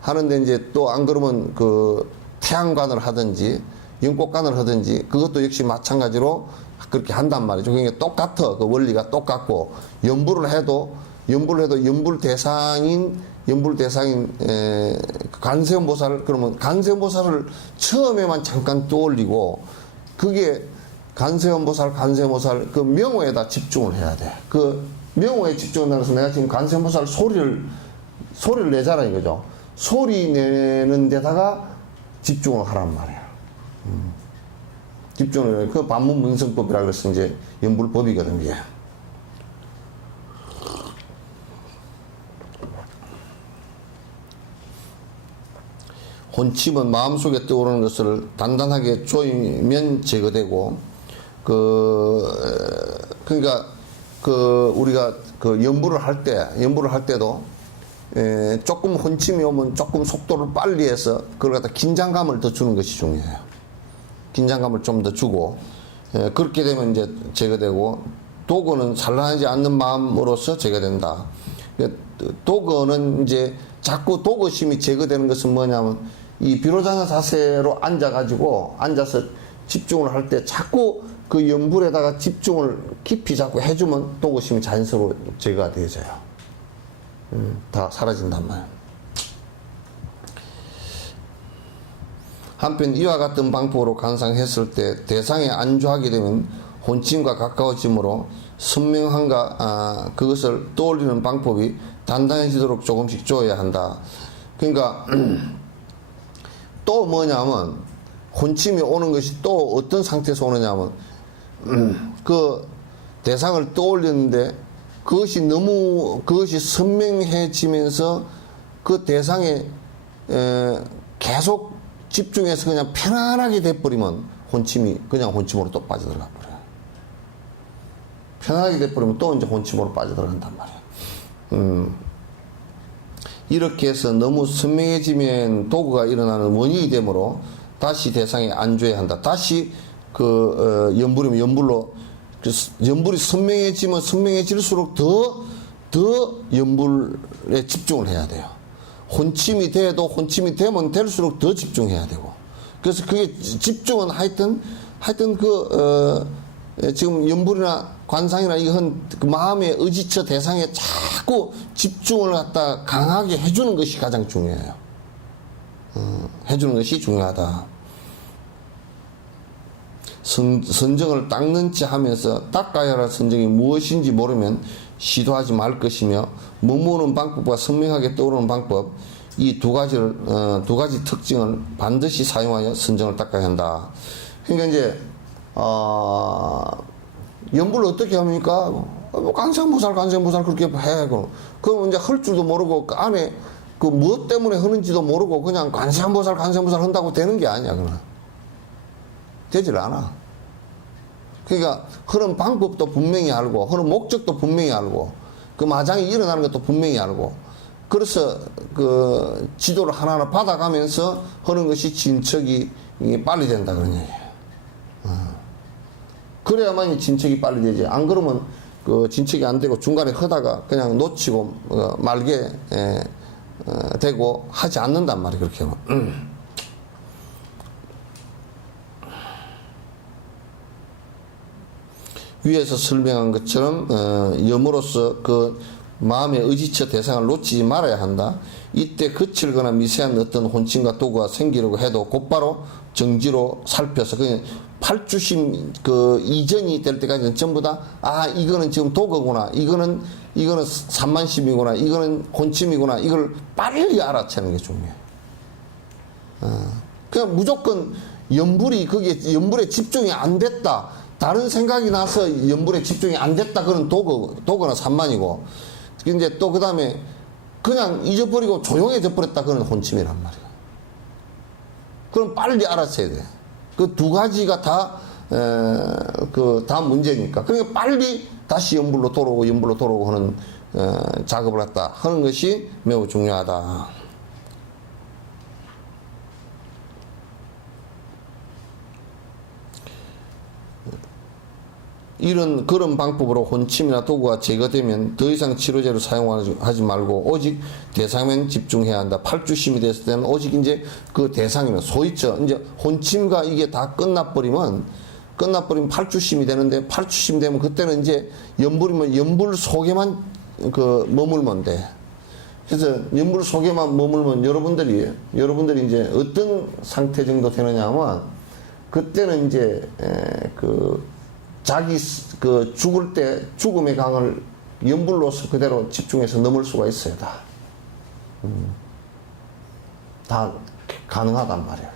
하는데 이제 또 안 그러면 그 태양관을 하든지 연꽃관을 하든지 그것도 역시 마찬가지로 그렇게 한단 말이죠. 그러니까 똑같아. 그 원리가 똑같고, 연불을 해도 연불 대상인 관세음보살, 그러면 관세음보살을 처음에만 잠깐 떠올리고, 그게 관세음보살 그 명호에다 집중을 해야 돼. 그 명호에 집중을 해서 내가 지금 관세음보살 소리를 내잖아 이거죠. 소리 내는 데다가 집중을 하란 말이야. 집중을 해. 그 반문문성법이라 그래서 이제 연불법이거든 이게. 혼침은 마음속에 떠오르는 것을 단단하게 조이면 제거되고, 그러니까 우리가 연불을 할 때도 조금 혼침이 오면 조금 속도를 빨리 해서 그걸 갖다 긴장감을 더 주는 것이 중요해요. 긴장감을 좀 더 주고, 그렇게 되면 이제 제거되고, 도거는 산란하지 않는 마음으로서 제거된다. 도거는 이제 자꾸 도거심이 제거되는 것은 뭐냐면, 이 비로자나 자세로 앉아서 집중을 할 때 자꾸 그 연불에다가 집중을 깊이 자꾸 해주면 도거심이 자연스러워 제거가 되어져요. 다 사라진단 말이에요. 한편 이와 같은 방법으로 관상했을 때 대상에 안주하게 되면 혼침과 가까워지므로 선명함과 그것을 떠올리는 방법이 단단해지도록 조금씩 줘야 한다. 그러니까 또 뭐냐면, 혼침이 오는 것이 또 어떤 상태에서 오느냐면, 그 대상을 떠올리는데 그것이 선명해지면서 그 대상에 계속 집중해서 그냥 편안하게 돼버리면 혼침이 그냥 혼침으로 또 빠져들어가 버려요. 편안하게 돼버리면 또 이제 혼침으로 빠져들어간단 말이에요. 이렇게 해서 너무 선명해지면 도구가 일어나는 원인이 되므로 다시 대상에 안줘야 한다. 다시 연불이면 연불로, 연불이 선명해지면 선명해질수록 더 연불에 집중을 해야 돼요. 혼침이 되면 될수록 더 집중해야 되고. 그래서 그게 집중은 하여튼 지금 연불이나 관상이나 이건 그 마음의 의지처 대상에 자꾸 집중을 갖다 강하게 해주는 것이 가장 중요해요. 해주는 것이 중요하다. 선정을 닦는 체 하면서 닦아야 할 선정이 무엇인지 모르면 시도하지 말 것이며, 머무는 방법과 선명하게 떠오르는 방법, 이 두 가지 특징을 반드시 사용하여 선정을 닦아야 한다. 그러니까 이제 연불을 어떻게 합니까? 뭐 관세음보살 그렇게 해. 그럼 이제 할 줄도 모르고 그 안에 그 무엇 때문에 하는지도 모르고 그냥 관세음보살 한다고 되는 게 아니야. 그건 되질 않아. 그러니까 하는 방법도 분명히 알고 하는 목적도 분명히 알고 그 마장이 일어나는 것도 분명히 알고 그래서 그 지도를 하나하나 받아가면서 하는 것이 진척이 빨리 된다 그런 얘기예요. 그래야만 진척이 빨리 되지. 안 그러면 그 진척이 안 되고 중간에 하다가 그냥 놓치고 말게 되고 하지 않는단 말이에요. 그렇게 하면. 위에서 설명한 것처럼 염으로서 그 마음의 의지처 대상을 놓치지 말아야 한다. 이때 거칠거나 미세한 어떤 혼침과 도구가 생기려고 해도 곧바로 정지로 살펴서 그냥 팔주심 그 이전이 될 때까지는 전부 다 이거는 지금 도구구나, 이거는 산만심이구나, 이거는 혼침이구나, 이걸 빨리 알아채는 게 중요해. 그냥 무조건 거기에 염불에 집중이 안 됐다. 다른 생각이 나서 염불에 집중이 안 됐다. 그런 도구나 산만이고. 이제 또 그 다음에 그냥 잊어버리고 조용해져 버렸다. 그런 혼침이란 말이야. 그럼 빨리 알아채야 돼. 그 두 가지가 다 문제니까. 그러니까 빨리 다시 염불로 돌아오고 하는, 작업을 갖다 하는 것이 매우 중요하다. 그런 방법으로 혼침이나 도구가 제거되면 더 이상 치료제를 사용하지 말고 오직 대상에만 집중해야 한다. 팔주심이 됐을 때는 오직 이제 그 대상이면 소위처 이제 혼침과 이게 다 끝나버리면 팔주심이 되는데 팔주심 되면 그때는 이제 염불이면 염불 속에만 머물면 돼. 그래서 염불 속에만 머물면 여러분들이 이제 어떤 상태 정도 되느냐 하면 그때는 이제 자기 죽을 때 죽음의 강을 염불로서 그대로 집중해서 넘을 수가 있어요. 다 가능하단 말이에요.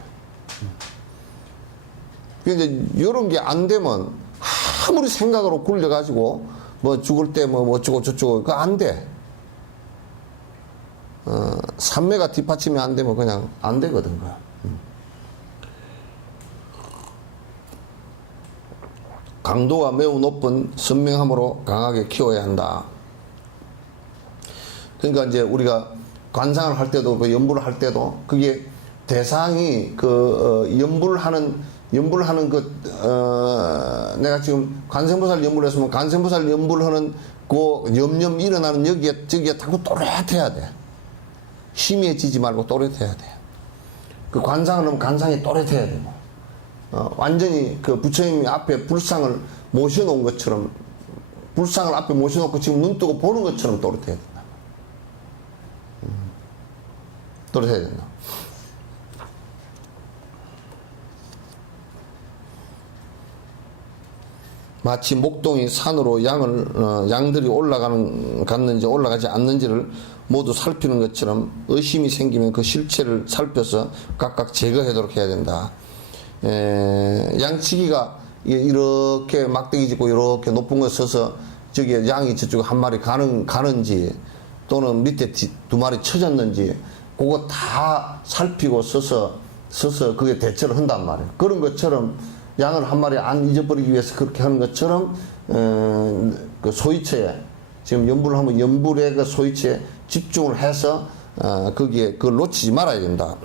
근데 이런 게 안 되면 아무리 생각으로 굴려가지고 뭐 죽을 때 뭐 어쩌고 저쩌고 그거 안 돼. 삼매가 뒷받침이 안 되면 그냥 안 되거든. 강도가 매우 높은 선명함으로 강하게 키워야 한다. 그러니까 이제 우리가 관상을 할 때도 연불을 할 때도 그게 대상이 연불하는 내가 지금 관세음보살 연불을 했으면 관세음보살 연불하는 염염 일어나는 저기에 자꾸 또렷해야 돼. 희미해지지 말고 또렷해야 돼. 그 관상을 하면 관상이 또렷해야 되고. 완전히 부처님이 앞에 불상을 모셔놓은 것처럼 불상을 앞에 모셔놓고 지금 눈 뜨고 보는 것처럼 또렷해야 된다. 또렷해야 된다. 마치 목동이 산으로 양들이 갔는지 올라가지 않는지를 모두 살피는 것처럼 의심이 생기면 그 실체를 살펴서 각각 제거하도록 해야 된다. 양치기가 이렇게 막대기 짚고 이렇게 높은 거 서서 저기 양이 저쪽 한 마리 가는지 또는 밑에 두 마리 쳐졌는지 그거 다 살피고 서서 그게 대처를 한단 말이에요. 그런 것처럼 양을 한 마리 안 잊어버리기 위해서 그렇게 하는 것처럼 그 소위처에 지금 연불을 하면 연불의 그 소위처에 집중을 해서 거기에 그걸 놓치지 말아야 된다.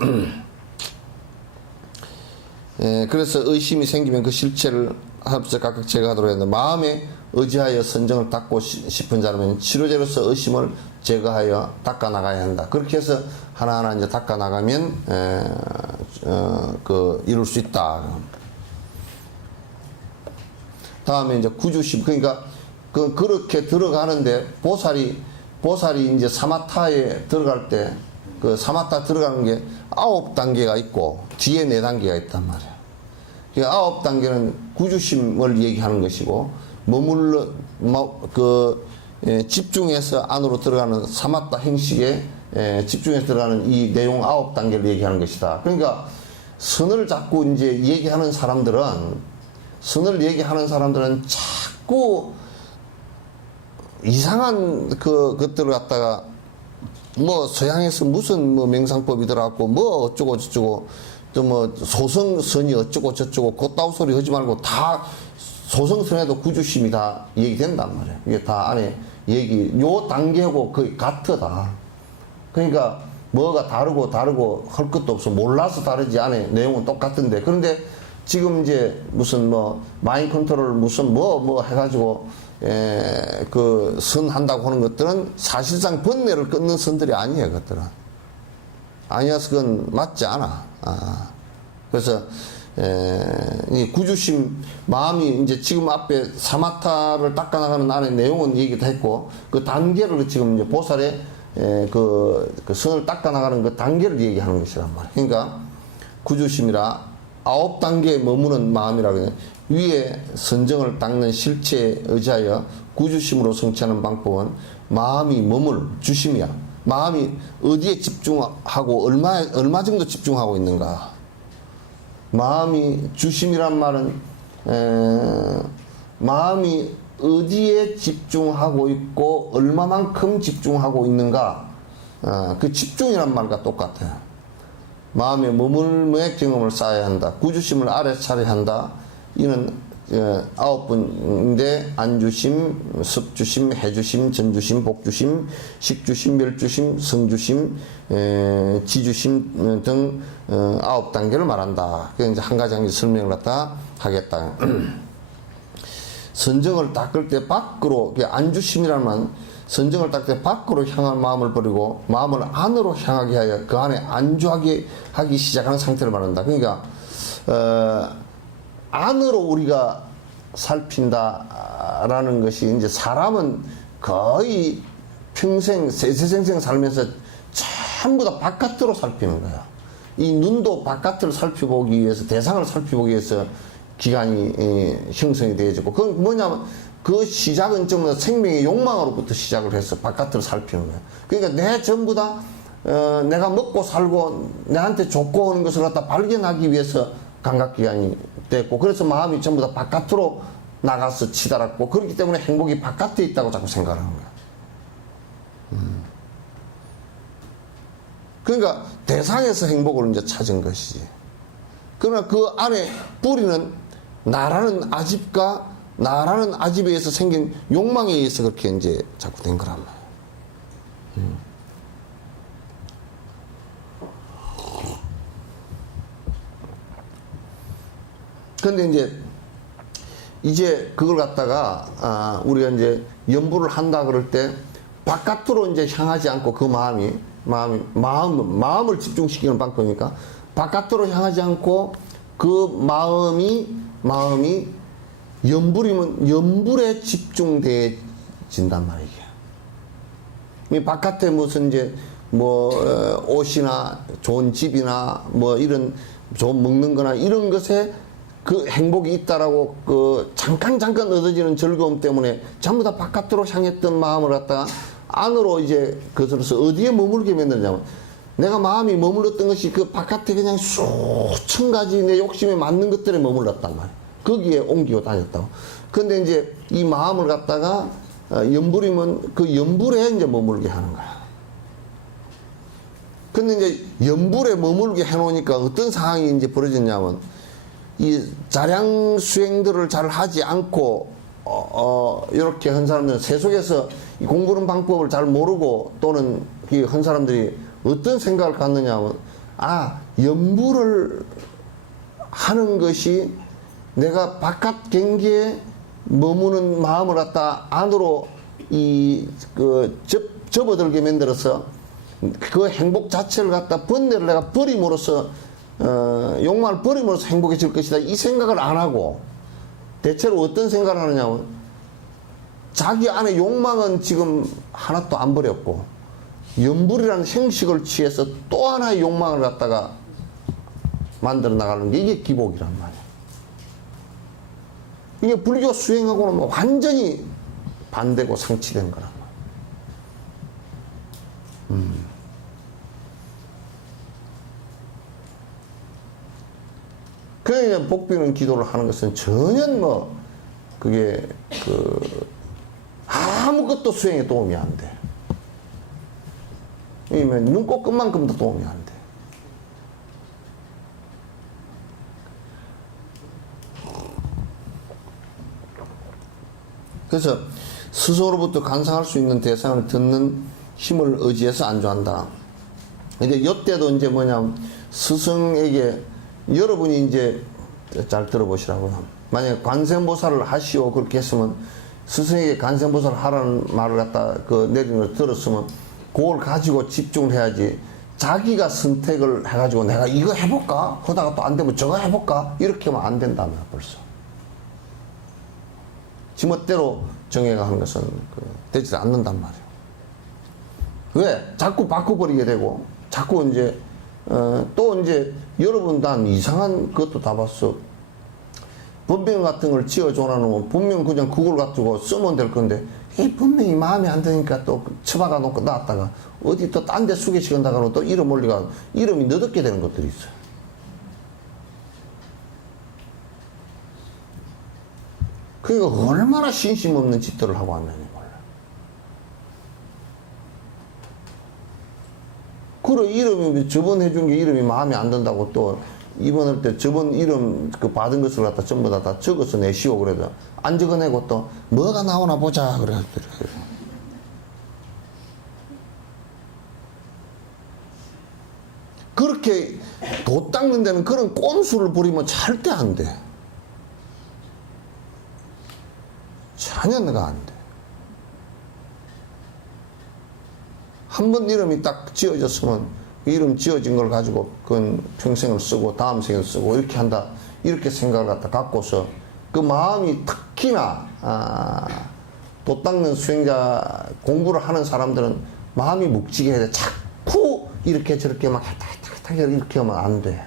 그래서 의심이 생기면 그 실체를 합쳐 각각 제거하도록 해야 된다. 마음에 의지하여 선정을 닦고 싶은 자라면 치료제로서 의심을 제거하여 닦아 나가야 한다. 그렇게 해서 하나하나 이제 닦아 나가면 이룰 수 있다. 다음에 이제 구주심, 그러니까 그렇게 들어가는데 보살이 이제 사마타에 들어갈 때 사마타 들어가는 게 9단계가 있고 뒤에 4단계가 있단 말이야. 그러니까 9단계는 구주심을 얘기하는 것이고 집중해서 안으로 들어가는 사마타 행식에 집중해서 들어가는 이 내용 9단계를 얘기하는 것이다. 그러니까 선을 자꾸 이제 얘기하는 사람들은 자꾸 이상한 것들을 갖다가 뭐 서양에서 무슨 뭐 명상법이더라고 뭐 어쩌고 저쩌고 또 뭐 소성선이 어쩌고 저쩌고 그따위 소리 하지 말고 다 소성선에도 구주심이 다 얘기된단 말이에요. 이게 다 안에 요 단계하고 거의 같다. 그러니까 뭐가 다르고 할 것도 없어. 몰라서 다르지 안에 내용은 똑같은데. 그런데 지금 이제 무슨 뭐 마인드 컨트롤 무슨 뭐 해가지고 그 선 한다고 하는 것들은 사실상 번뇌를 끊는 선들이 아니에요. 그것들은 아니어서 그건 맞지 않아. 그래서 이 구주심 마음이 이제 지금 앞에 사마타를 닦아나가는 안에 내용은 얘기도 했고 그 단계를 지금 이제 보살의 그 선을 닦아나가는 그 단계를 얘기하는 것이란 말이에요. 그러니까 구주심이라 9단계에 머무는 마음이라고 해요. 위에 선정을 닦는 실체에 의지하여 구주심으로 성취하는 방법은 마음이 머물 주심이야. 마음이 어디에 집중하고 얼마 정도 집중하고 있는가. 마음이 주심이란 말은 마음이 어디에 집중하고 있고 얼마만큼 집중하고 있는가. 그 집중이란 말과 똑같아요. 마음의 머물므의 경험을 쌓아야 한다. 구주심을 아래 차려야 한다. 이는 9분인데 안주심, 습주심, 해주심, 전주심, 복주심, 식주심, 멸주심, 성주심, 지주심 등 9단계를 말한다. 그래서 이제 한 가지 한 가지 설명을 갖다 하겠다. 선정을 닦을 때 밖으로, 안주심이라는 말, 선정을 닦을 때 밖으로 향한 마음을 버리고 마음을 안으로 향하게 하여 그 안에 안주하게 하기 시작하는 상태를 말한다. 그러니까 안으로 우리가 살핀다라는 것이 이제 사람은 거의 평생 세세생생 살면서 전부 다 바깥으로 살피는 거야. 이 눈도 바깥을 살펴보기 위해서 대상을 살펴보기 위해서 기관이 형성이 되어지고 그건 뭐냐면 그 시작은 전부 다 생명의 욕망으로부터 시작을 해서 바깥을 살피는 거야. 그러니까 내 전부 다 내가 먹고 살고 내한테 좋고 하는 것을 갖다 발견하기 위해서 감각기관이 됐고 그래서 마음이 전부 다 바깥으로 나가서 치달았고 그렇기 때문에 행복이 바깥에 있다고 자꾸 생각하는 거야. 그러니까 대상에서 행복을 이제 찾은 것이지. 그러나 그 안에 뿌리는 나라는 아집과 나라는 아집에 의해서 생긴 욕망에 의해서 그렇게 이제 자꾸 된 거란 말이야. 근데 이제 그걸 갖다가 우리가 이제 연부를 한다 그럴 때 바깥으로 이제 향하지 않고 그 마음을 집중시키는 방법이니까 바깥으로 향하지 않고 그 마음이 연불이면 연불에 집중돼진단 말이에요. 이 바깥에 무슨 이제 뭐 옷이나 좋은 집이나 뭐 이런 좋은 먹는 거나 이런 것에 그 행복이 있다라고 그 잠깐 얻어지는 즐거움 때문에 전부 다 바깥으로 향했던 마음을 갖다가 안으로 이제 그것으로서 어디에 머물게 만드냐면 내가 마음이 머물렀던 것이 그 바깥에 그냥 수천 가지 내 욕심에 맞는 것들에 머물렀단 말이야. 거기에 옮기고 다녔다고. 근데 이제 이 마음을 갖다가 연불이면 그 연불에 이제 머물게 하는 거야. 근데 이제 연불에 머물게 해놓으니까 어떤 상황이 이제 벌어졌냐면 이 자량 수행들을 잘 하지 않고 이렇게 한 사람들은 세속에서 이 공부하는 방법을 잘 모르고 또는 한 사람들이 어떤 생각을 갖느냐 하면 연불을 하는 것이 내가 바깥 경계에 머무는 마음을 갖다 안으로 접어들게 만들어서 그 행복 자체를 갖다 번뇌를 내가 버림으로써 욕망을 버림으로써 행복해질 것이다. 이 생각을 안 하고 대체로 어떤 생각을 하느냐면 자기 안에 욕망은 지금 하나도 안 버렸고 연불이라는 형식을 취해서 또 하나의 욕망을 갖다가 만들어 나가는 게 이게 기복이란 말이야. 이게 불교 수행하고는 완전히 반대고 상치된 거란 말이야. 그러니까 복비는 기도를 하는 것은 전혀 그게 아무것도 수행에 도움이 안 돼. 왜냐면 눈꽃 끝만큼도 도움이 안 돼. 그래서 스스로부터 간상할 수 있는 대상을 듣는 힘을 의지해서 안주한다. 근데 이때도 이제 뭐냐면 스승에게 여러분이 이제 잘 들어보시라고요. 만약에 관세음보살을 하시오 그렇게 했으면 스승에게 관세음보살을 하라는 말을 갖다 내리는 걸 들었으면 그걸 가지고 집중을 해야지. 자기가 선택을 해가지고 내가 이거 해볼까? 하다가 또 안 되면 저거 해볼까? 이렇게 하면 안 된다며 벌써. 지멋대로 정해가 하는 것은 되지 않는단 말이에요. 왜? 자꾸 바꿔버리게 되고, 자꾸 이제, 또 이제, 여러분 난 이상한 것도 다 봤어. 법명 같은 걸 지어줘 놓으면 분명 그냥 그걸 가지고 쓰면 될 건데, 이 분명히 마음에 안 드니까 또 처박아 놓고 놨다가, 어디 또 딴 데 수개시킨다가는 또 이름 올리가, 이름이 늦게 되는 것들이 있어요. 그러니까 얼마나 신심 없는 짓들을 하고 왔느냐 몰라. 그래 이름이 저번 해준 게 이름이 마음에 안 든다고 또 이번 할 때 저번 이름 받은 것을 갖다 전부 다 적어서 내시오 그래도 안 적어내고 또 뭐가 나오나 보자 그래. 그렇게 도 닦는 데는 그런 꼼수를 부리면 절대 안 돼. 전혀 내가 안 돼. 한 번 이름이 딱 지어졌으면 그 이름 지어진 걸 가지고 그건 평생을 쓰고 다음 생을 쓰고 이렇게 한다. 이렇게 생각을 갖다 갖고서 그 마음이 특히나 도 닦는 수행자 공부를 하는 사람들은 마음이 묵직해야 돼. 자꾸 이렇게 저렇게 막 이렇게 하면 안 돼.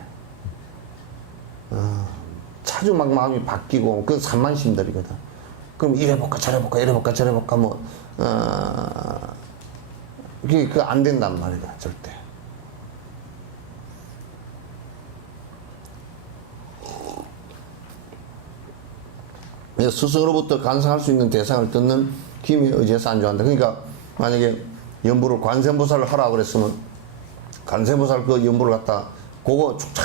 자주 막 마음이 바뀌고 그건 산만심들이거든. 그럼 이래볼까 저래볼까 이래볼까 저래볼까 뭐 그게 안 된단 말이다 절대. 스스로부터 간상할 수 있는 대상을 듣는 힘에 의지해서 안주한다. 그러니까 만약에 연부를 관세음보살을 하라 그랬으면 관세음보살 그 연부를 갖다 그거 쭉자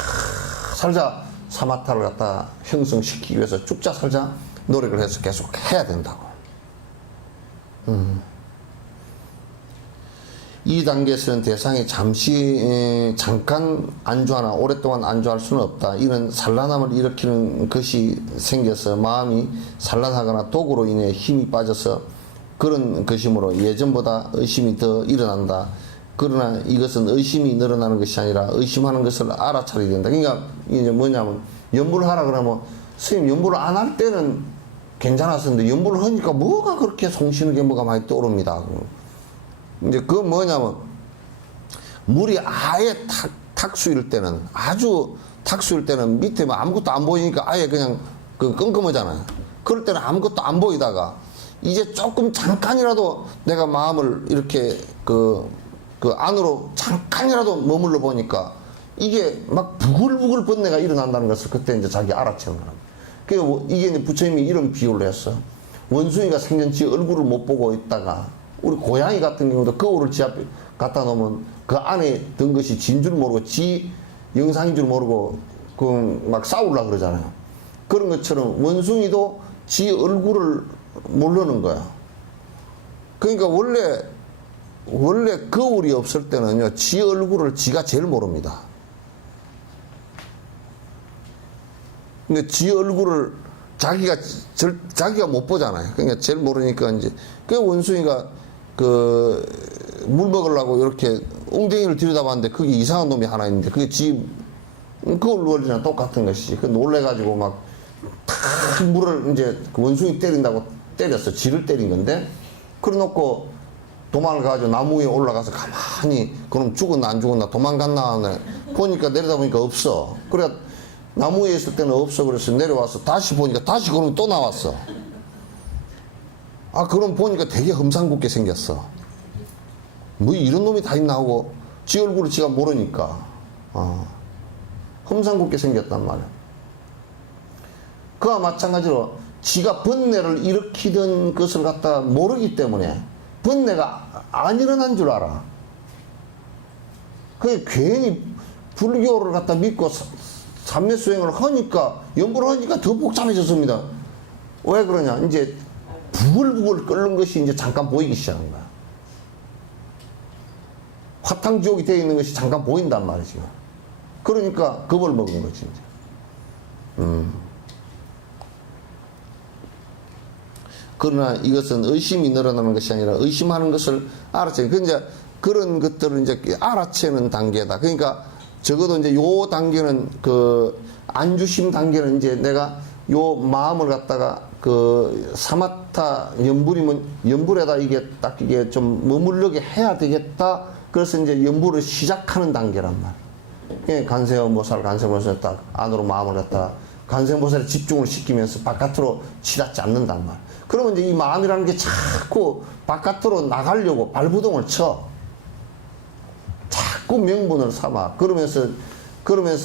살자 사마타를 갖다 형성시키기 위해서 쭉자 살자 노력을 해서 계속 해야 된다고. 이 단계에서는 대상이 잠깐 안주하나 오랫동안 안주할 수는 없다. 이런 산란함을 일으키는 것이 생겨서 마음이 산란하거나 독으로 인해 힘이 빠져서 그런 것이므로 예전보다 의심이 더 일어난다. 그러나 이것은 의심이 늘어나는 것이 아니라 의심하는 것을 알아차려야 된다. 그러니까 이제 뭐냐면 연부를 하라 그러면 선생님 연부를 안 할 때는 괜찮았었는데 연부를 하니까 뭐가 그렇게 송시는 게 뭐가 많이 떠오릅니다. 이제 그 뭐냐면 물이 아예 탁수일 때는 아주 탁수일 때는 밑에 뭐 아무것도 안 보이니까 아예 그냥 끔끔하잖아요. 그럴 때는 아무것도 안 보이다가 이제 조금 잠깐이라도 내가 마음을 이렇게 그 안으로 잠깐이라도 머물러 보니까 이게 막 부글부글 번뇌가 일어난다는 것을 그때 이제 자기 알아채는 거랍니다. 그 이게 이제 부처님이 이런 비유를 했어. 원숭이가 생전지 얼굴을 못 보고 있다가 우리 고양이 같은 경우도 거울을 지 앞에 갖다 놓으면 그 안에 든 것이 진 줄 모르고 지 영상인 줄 모르고 막 싸우려고 그러잖아요. 그런 것처럼 원숭이도 지 얼굴을 모르는 거야. 그러니까 원래 거울이 없을 때는요, 지 얼굴을 지가 제일 모릅니다. 근데 지 얼굴을 자기가 못 보잖아요. 그러니까 제일 모르니까 이제, 그 원숭이가 물 먹으려고 이렇게 웅덩이를 들여다봤는데 그게 이상한 놈이 하나 있는데 그게 거울 원리랑 똑같은 것이지. 그 놀래가지고 막 물을 이제 그 원숭이 때린다고 때렸어. 지를 때린 건데, 그래 놓고 도망을 가지고 나무 위에 올라가서 가만히 그럼 죽었나 안 죽었나 도망갔나 보니까 내려다보니까 없어. 그래 나무 위에 있을 때는 없어. 그래서 내려와서 다시 보니까 다시 그러면 또 나왔어. 그럼 보니까 되게 험상궂게 생겼어. 뭐 이런 놈이 다 있나 하고 지 얼굴을 지가 모르니까 험상궂게 생겼단 말이야. 그와 마찬가지로 지가 번뇌를 일으키던 것을 갖다 모르기 때문에 번뇌가 안 일어난 줄 알아. 그게 괜히 불교를 갖다 믿고 삼매수행을 하니까, 연구를 하니까 더 복잡해졌습니다. 왜 그러냐? 이제 부글부글 끓는 것이 이제 잠깐 보이기 시작한 거야. 화탕지옥이 되어 있는 것이 잠깐 보인단 말이지. 그러니까 겁을 먹은 거지, 이제. 그러나 이것은 의심이 늘어나는 것이 아니라 의심하는 것을 알아채는, 그 이제 그런 것들을 이제 알아채는 단계다. 그러니까 적어도 이제 요 단계는 그 안주심 단계는 이제 내가 요 마음을 갖다가 그 사마타 연불이면 연불에다 이게 딱 이게 좀 머무르게 해야 되겠다. 그래서 이제 연불을 시작하는 단계란 말이야. 간세음보살 딱 안으로 마음을 갖다가 간세음보살에 집중을 시키면서 바깥으로 치닫지 않는단 말이야. 그러면 이제 이 마음이라는 게 자꾸 바깥으로 나가려고 발부동을 쳐. 자꾸 명분을 삼아. 그러면서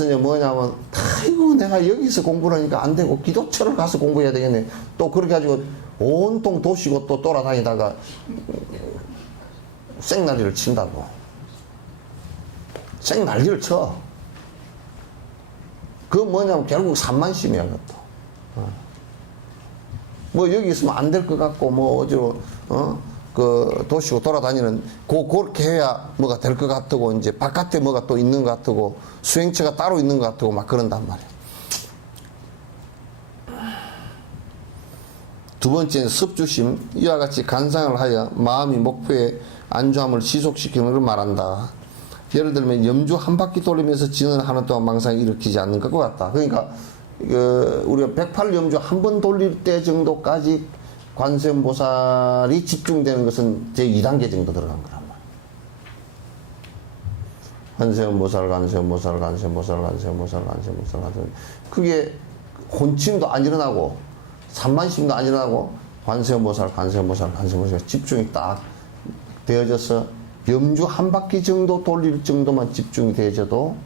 이제 뭐냐면, 아이고, 내가 여기서 공부를 하니까 안 되고, 기도처를 가서 공부해야 되겠네. 또 그렇게 가지고 온통 도시고 또 돌아다니다가 생난리를 친다고. 생난리를 쳐. 그건 뭐냐면, 결국 산만심이야, 그것도. 뭐 여기 있으면 안 될 것 같고, 뭐 어디로, 그 도시고 돌아다니는, 그렇게 해야 뭐가 될 것 같고, 이제 바깥에 뭐가 또 있는 것 같고, 수행처가 따로 있는 것 같고, 막 그런단 말이야. 두 번째는 습주심. 이와 같이 간상을 하여 마음이 목표에 안주함을 지속시키는 걸 말한다. 예를 들면 염주 한 바퀴 돌리면서 지는 하는 동안 망상을 일으키지 않는 것 같다. 그러니까 우리가 108염주 한 번 돌릴 때 정도까지 관세음보살이 집중되는 것은 제2단계 정도 들어간 거란 말이야. 관세음보살. 그게 혼침도 안 일어나고 산만심도 안 일어나고 관세음보살 집중이 딱 되어져서 염주 한 바퀴 정도 돌릴 정도만 집중이 되어져도,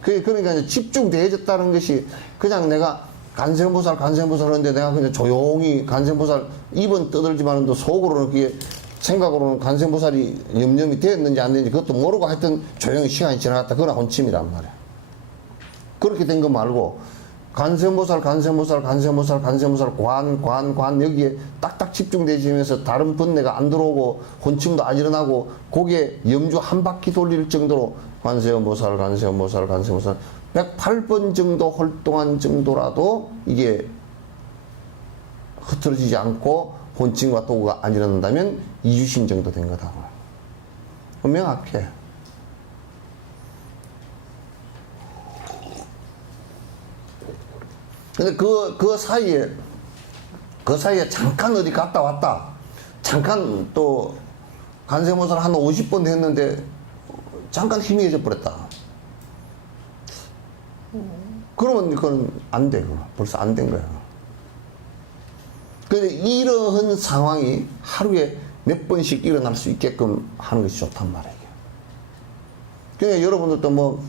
그러니까 이제 집중되어졌다는 것이 그냥 내가 간세음보살 하는데 내가 그냥 조용히 간세음보살 입은 떠들지만 또 속으로는 그게 생각으로는 간세음보살이 염염이 되었는지 안 됐는지 그것도 모르고 하여튼 조용히 시간이 지나갔다. 그건 혼침이란 말이야. 그렇게 된 거 말고 간세음보살 관 여기에 딱딱 집중되지면서 다른 번뇌가 안 들어오고 혼침도 안 일어나고 그게 염주 한 바퀴 돌릴 정도로 관세음보살 108번 정도 활동한 정도라도 이게 흐트러지지 않고 혼침과 도구가 안 일어난다면 이주심 정도 된 거다. 명확해. 근데 그 사이에 잠깐 어디 갔다 왔다. 잠깐 또 간세음보살 한 50번 했는데 잠깐 희미해져 버렸다. 그러면 그건 안 돼. 벌써 안 된 거야. 근데 이러한 상황이 하루에 몇 번씩 일어날 수 있게끔 하는 것이 좋단 말이에요. 그러니까 여러분들도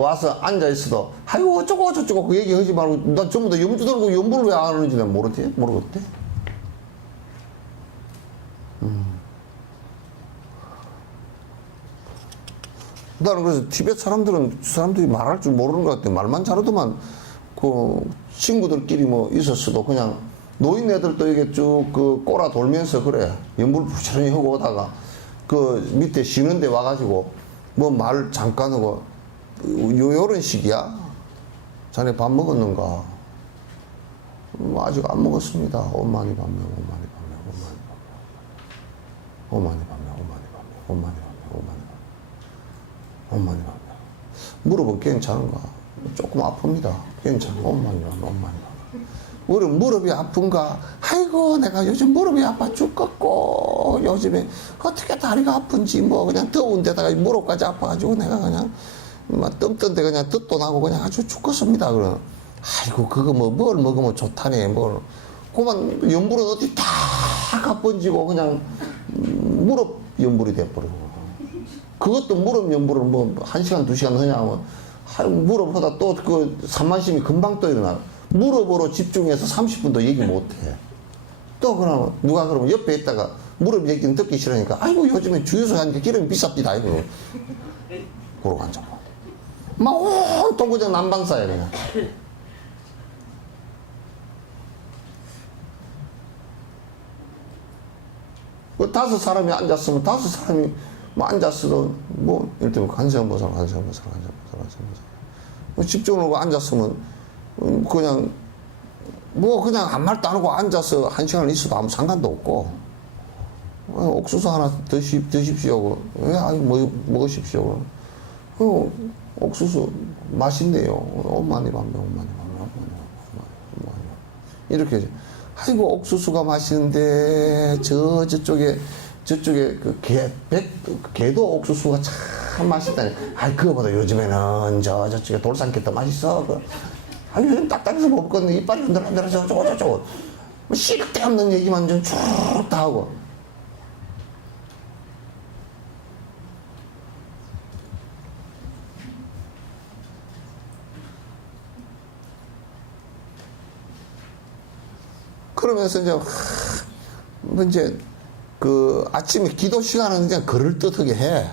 와서 앉아있어도, 아이고, 어쩌고, 그 얘기 하지 말고, 나 전부 다 염주 들고 염불을 왜 안 하는지 내가 모르겠대? 나는 그래서 티벳 사람들이 말할 줄 모르는 것 같아. 말만 잘하더만, 친구들끼리 있었어도 그냥 노인네들도 이게 쭉 꼬라 돌면서 그래. 염불 부지런히 하고 오다가 밑에 쉬는 데 와가지고 말 잠깐 하고, 요런 식이야? 자네 밥 먹었는가? 아직 안 먹었습니다. 오만이 밤에. 무릎은 괜찮은가? 조금 아픕니다. 괜찮아. 오만이 밤에. 무릎이 아픈가? 아이고, 내가 요즘 무릎이 아파 죽겠고, 요즘에 어떻게 다리가 아픈지, 그냥 더운 데다가 무릎까지 아파가지고 내가 그냥, 뜸뜬 데 그냥 뜻도 나고 그냥 아주 죽겠습니다. 그럼, 아이고, 그거 뭘 먹으면 좋다네, 그만, 연불은 어디 다 가번지고 그냥, 무릎 연불이 돼버리고. 그것도 무릎 연불을 1시간, 2시간 하냐 하면, 무릎보다 또 산만심이 금방 또 일어나. 무릎으로 집중해서 30분도 얘기 못해. 또 그러면 누가 그러면 옆에 있다가 무릎 얘기는 듣기 싫으니까 아이고 요즘에 주유소 하니까 기름이 비쌉디다 이거 그러고 앉아고 막 온통 그냥 난방사야 그냥. 그 5사람이 앉았으면 5사람이 뭐 앉았어도 뭐 예를 들면 간세음보살 집중을 하고 앉았으면 그냥 뭐 그냥 아무 말도 안 하고 앉아서 1시간을 있어도 아무 상관도 없고 옥수수 하나 드십시오. 왜 아니 뭐 먹으십시오. 옥수수 맛있네요. 엄마니 밤에 이렇게 아이고 옥수수가 맛있는데 저쪽에 그 개도 옥수수가 참 맛있다니. 아이 그거보다 요즘에는 저쪽에 돌산개 더 맛있어. 아니 요즘 딱딱해서 못 먹거든. 이빨이 흔들흔들어 저거 뭐 쓸데없는 얘기만 좀 쭉 다 하고. 그러면서 이제 그 아침에 기도 시간은 그냥 그럴듯하게 해.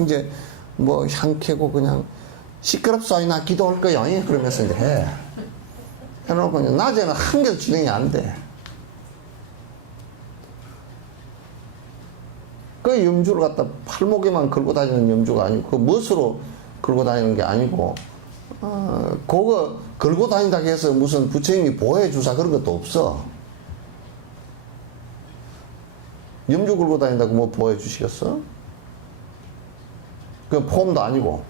이제 뭐 향캐고 그냥 시끄럽소이나 기도할 거야. 그러면서 이제 해. 해놓고 이제 낮에는 한 개도 진행이 안 돼. 그 염주를 갖다 팔목에만 걸고 다니는 염주가 아니고 그 멋으로 걸고 다니는 게 아니고 그거 걸고 다닌다고 해서 무슨 부처님이 보호해 주사 그런 것도 없어. 염주 걸고 다닌다고 뭐 보호해 주시겠어? 그 폼도 아니고.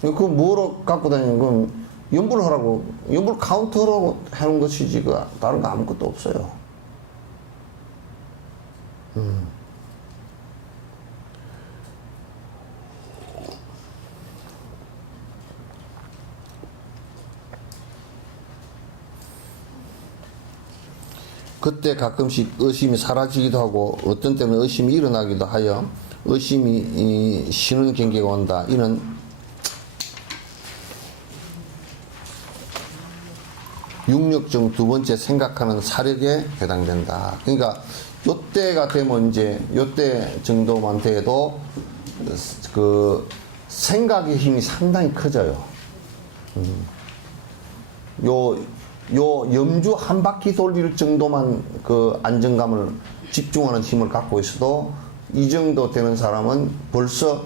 그 뭐로 갖고 다니는 건 염불 하라고, 염불 카운터로 하는 것이지, 그 다른 거 아무것도 없어요. 그때 가끔씩 의심이 사라지기도 하고 어떤 때는 의심이 일어나기도 하여 의심이 쉬는 경계가 온다. 이는 육력중 두 번째 생각하는 사력에 해당된다. 그러니까 요때가 되면 이제 요때 정도만 돼도 그 생각의 힘이 상당히 커져요. 요 염주 한 바퀴 돌릴 정도만 그 안정감을 집중하는 힘을 갖고 있어도 이 정도 되는 사람은 벌써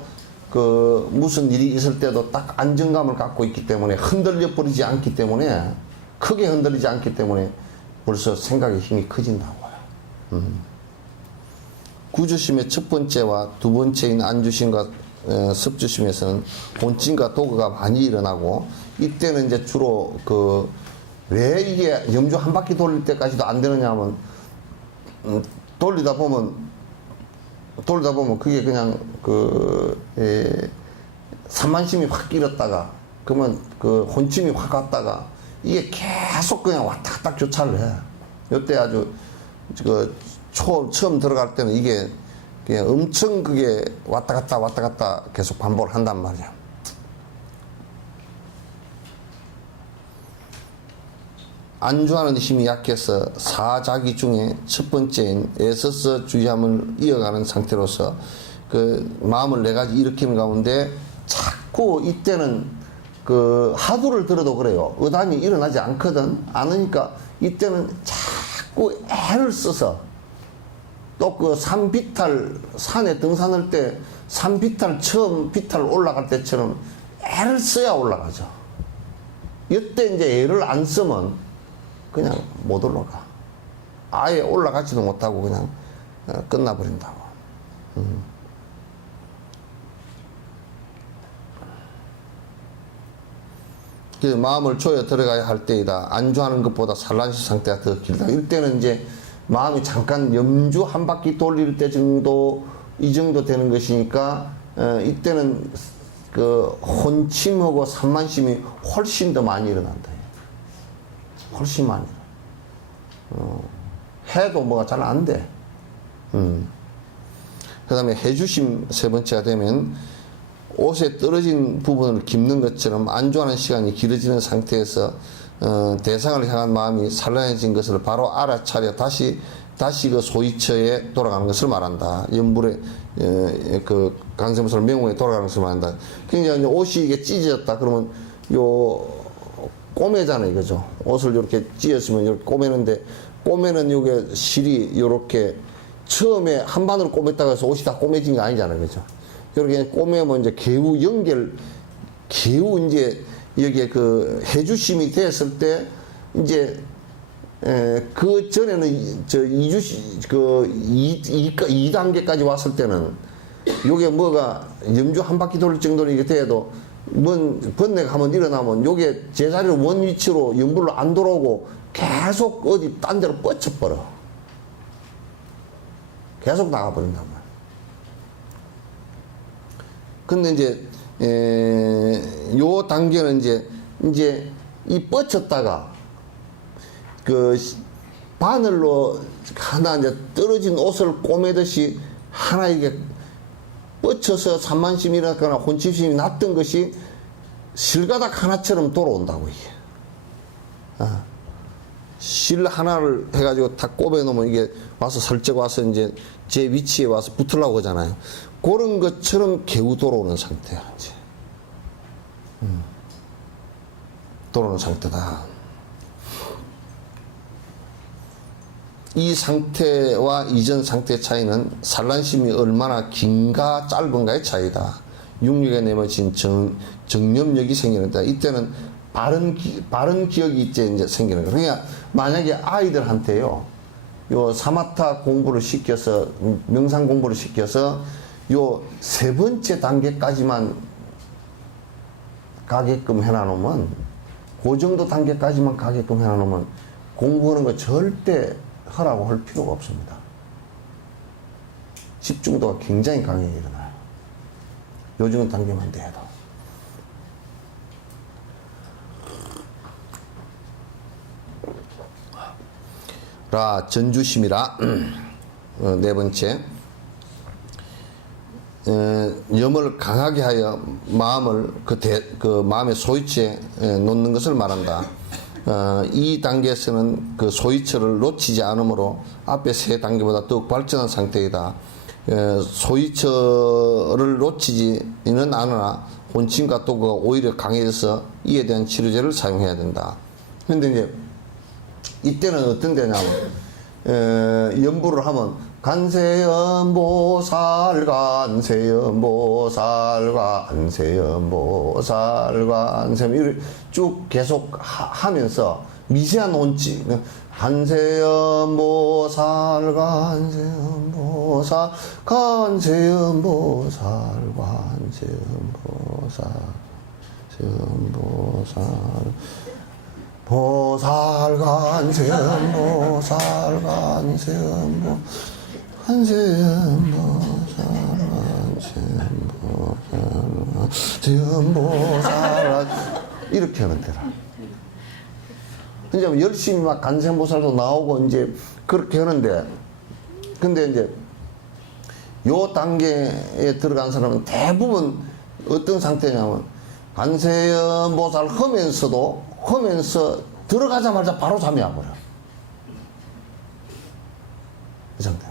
그 무슨 일이 있을 때도 딱 안정감을 갖고 있기 때문에 흔들려 버리지 않기 때문에 크게 흔들리지 않기 때문에 벌써 생각의 힘이 커진다고요. 구주심의 첫 번째와 두 번째인 안주심과 섭주심에서는 본심과 도그가 많이 일어나고 이때는 이제 주로 그 왜 이게 염주 한 바퀴 돌릴 때까지도 안 되느냐 하면 돌리다 보면 그게 그냥 그 산만심이 확 길었다가 그러면 그 혼침이 확 갔다가 이게 계속 그냥 왔다 갔다 교차를 해. 요때 아주 그 처음 들어갈 때는 이게 그냥 엄청 그게 왔다 갔다 계속 반복을 한단 말이야. 안주하는 힘이 약해서 사자기 중에 첫 번째인 애써서 주의함을 이어가는 상태로서 그 마음을 네 가지 일으키는 가운데 자꾸 이때는 그 하두를 들어도 그래요. 의단이 일어나지 않거든. 않으니까 이때는 자꾸 애를 써서 또 그 산비탈 산에 등산할 때 산비탈 처음 비탈 올라갈 때처럼 애를 써야 올라가죠. 이때 이제 애를 안 쓰면 그냥 못 올라가. 아예 올라가지도 못하고 그냥 끝나버린다고. 그 마음을 조여 들어가야 할 때이다. 안주하는 것보다 산란시 상태가 더 길다. 이때는 이제 마음이 잠깐 염주 한 바퀴 돌릴 때 정도, 이 정도 되는 것이니까, 이때는 그 혼침하고 산만심이 훨씬 더 많이 일어난다. 훨씬 많이. 해도 뭐가 잘 안 돼. 그 다음에 해주심 세 번째가 되면 옷에 떨어진 부분을 깁는 것처럼 안주하는 시간이 길어지는 상태에서 대상을 향한 마음이 산란해진 것을 바로 알아차려 다시 그 소위처에 돌아가는 것을 말한다. 연불의 그 간세무설 명호에 돌아가는 것을 말한다. 그러니까 옷이 이게 찢어졌다 그러면 요 꼬매잖아요, 그죠? 옷을 이렇게 찢었으면 이렇게 꼬매는데 꼬매는 요게 실이 요렇게 처음에 한 반으로 꼬맸다고 해서 옷이 다 꼬매진 게 아니잖아요, 그죠? 이렇게 꼬매면 이제 개우 이제 여기에 그 해주심이 됐을 때 이제 그 전에는 저 2단계까지 왔을 때는 요게 뭐가 염주 한 바퀴 돌 정도로 이게 돼도 번뇌가 한번 일어나면 요게 제자리로 원 위치로 연불로 안 돌아오고 계속 어디 딴 데로 뻗쳐버려. 계속 나가버린단 말이야. 근데 이제 요 단계는 이제 이 뻗쳤다가 그 바늘로 하나 이제 떨어진 옷을 꼬매듯이 하나 이게 뻗쳐서 산만심이 일어났거나 혼침심이 났던 것이 실가닥 하나처럼 돌아온다고 이게. 실 하나를 해가지고 다 꼬매 놓으면 이게 와서 설적 와서 이제 제 위치에 와서 붙으려고 하잖아요. 그런 것처럼 개우 돌아오는 상태야, 이제. 돌아오는 상태다. 이 상태와 이전 상태의 차이는 산란심이 얼마나 긴가 짧은가의 차이다. 육력에 내모진 정념력이 생기는데 이때는 바른 기억이 이제 생기는 거예요. 그러니까 만약에 아이들한테요, 요 사마타 공부를 시켜서 명상 공부를 시켜서 요 세 번째 단계까지만 가게끔 해놔놓으면, 그 정도 단계까지만 가게끔 해놔놓으면 공부하는 거 절대 하라고 할 필요가 없습니다. 집중도가 굉장히 강하게 일어나요. 요 정도 단계만 돼도. 라 전주심이라 네 번째, 염을 강하게 하여 마음을 그 마음의 소위처에 놓는 것을 말한다. 이 단계에서는 그 소위처를 놓치지 않으므로 앞에 세 단계보다 더욱 발전한 상태이다. 소위처를 놓치지는 않으나 혼침과 도구가 오히려 강해져서 이에 대한 치료제를 사용해야 된다. 근데 이제 이때는 어떤 데냐면 연부를 하면 간세음보살 간세음보살 간세음보살 간세음 이렇게 쭉 계속 하면서 미세한 온지 간세음보살 간세음보살 간세음보살 간세음보살 간세음보살 보살 간세음 보살 간세음 간세음 보살 간세음 보살 이렇게 하는 데라. 이제 열심히 막 간세음 보살도 나오고 이제 그렇게 하는데, 근데 이제 요 단계에 들어간 사람은 대부분 어떤 상태냐면 간세음 보살 하면서 들어가자마자 바로 잠이 와버려. 이 상태.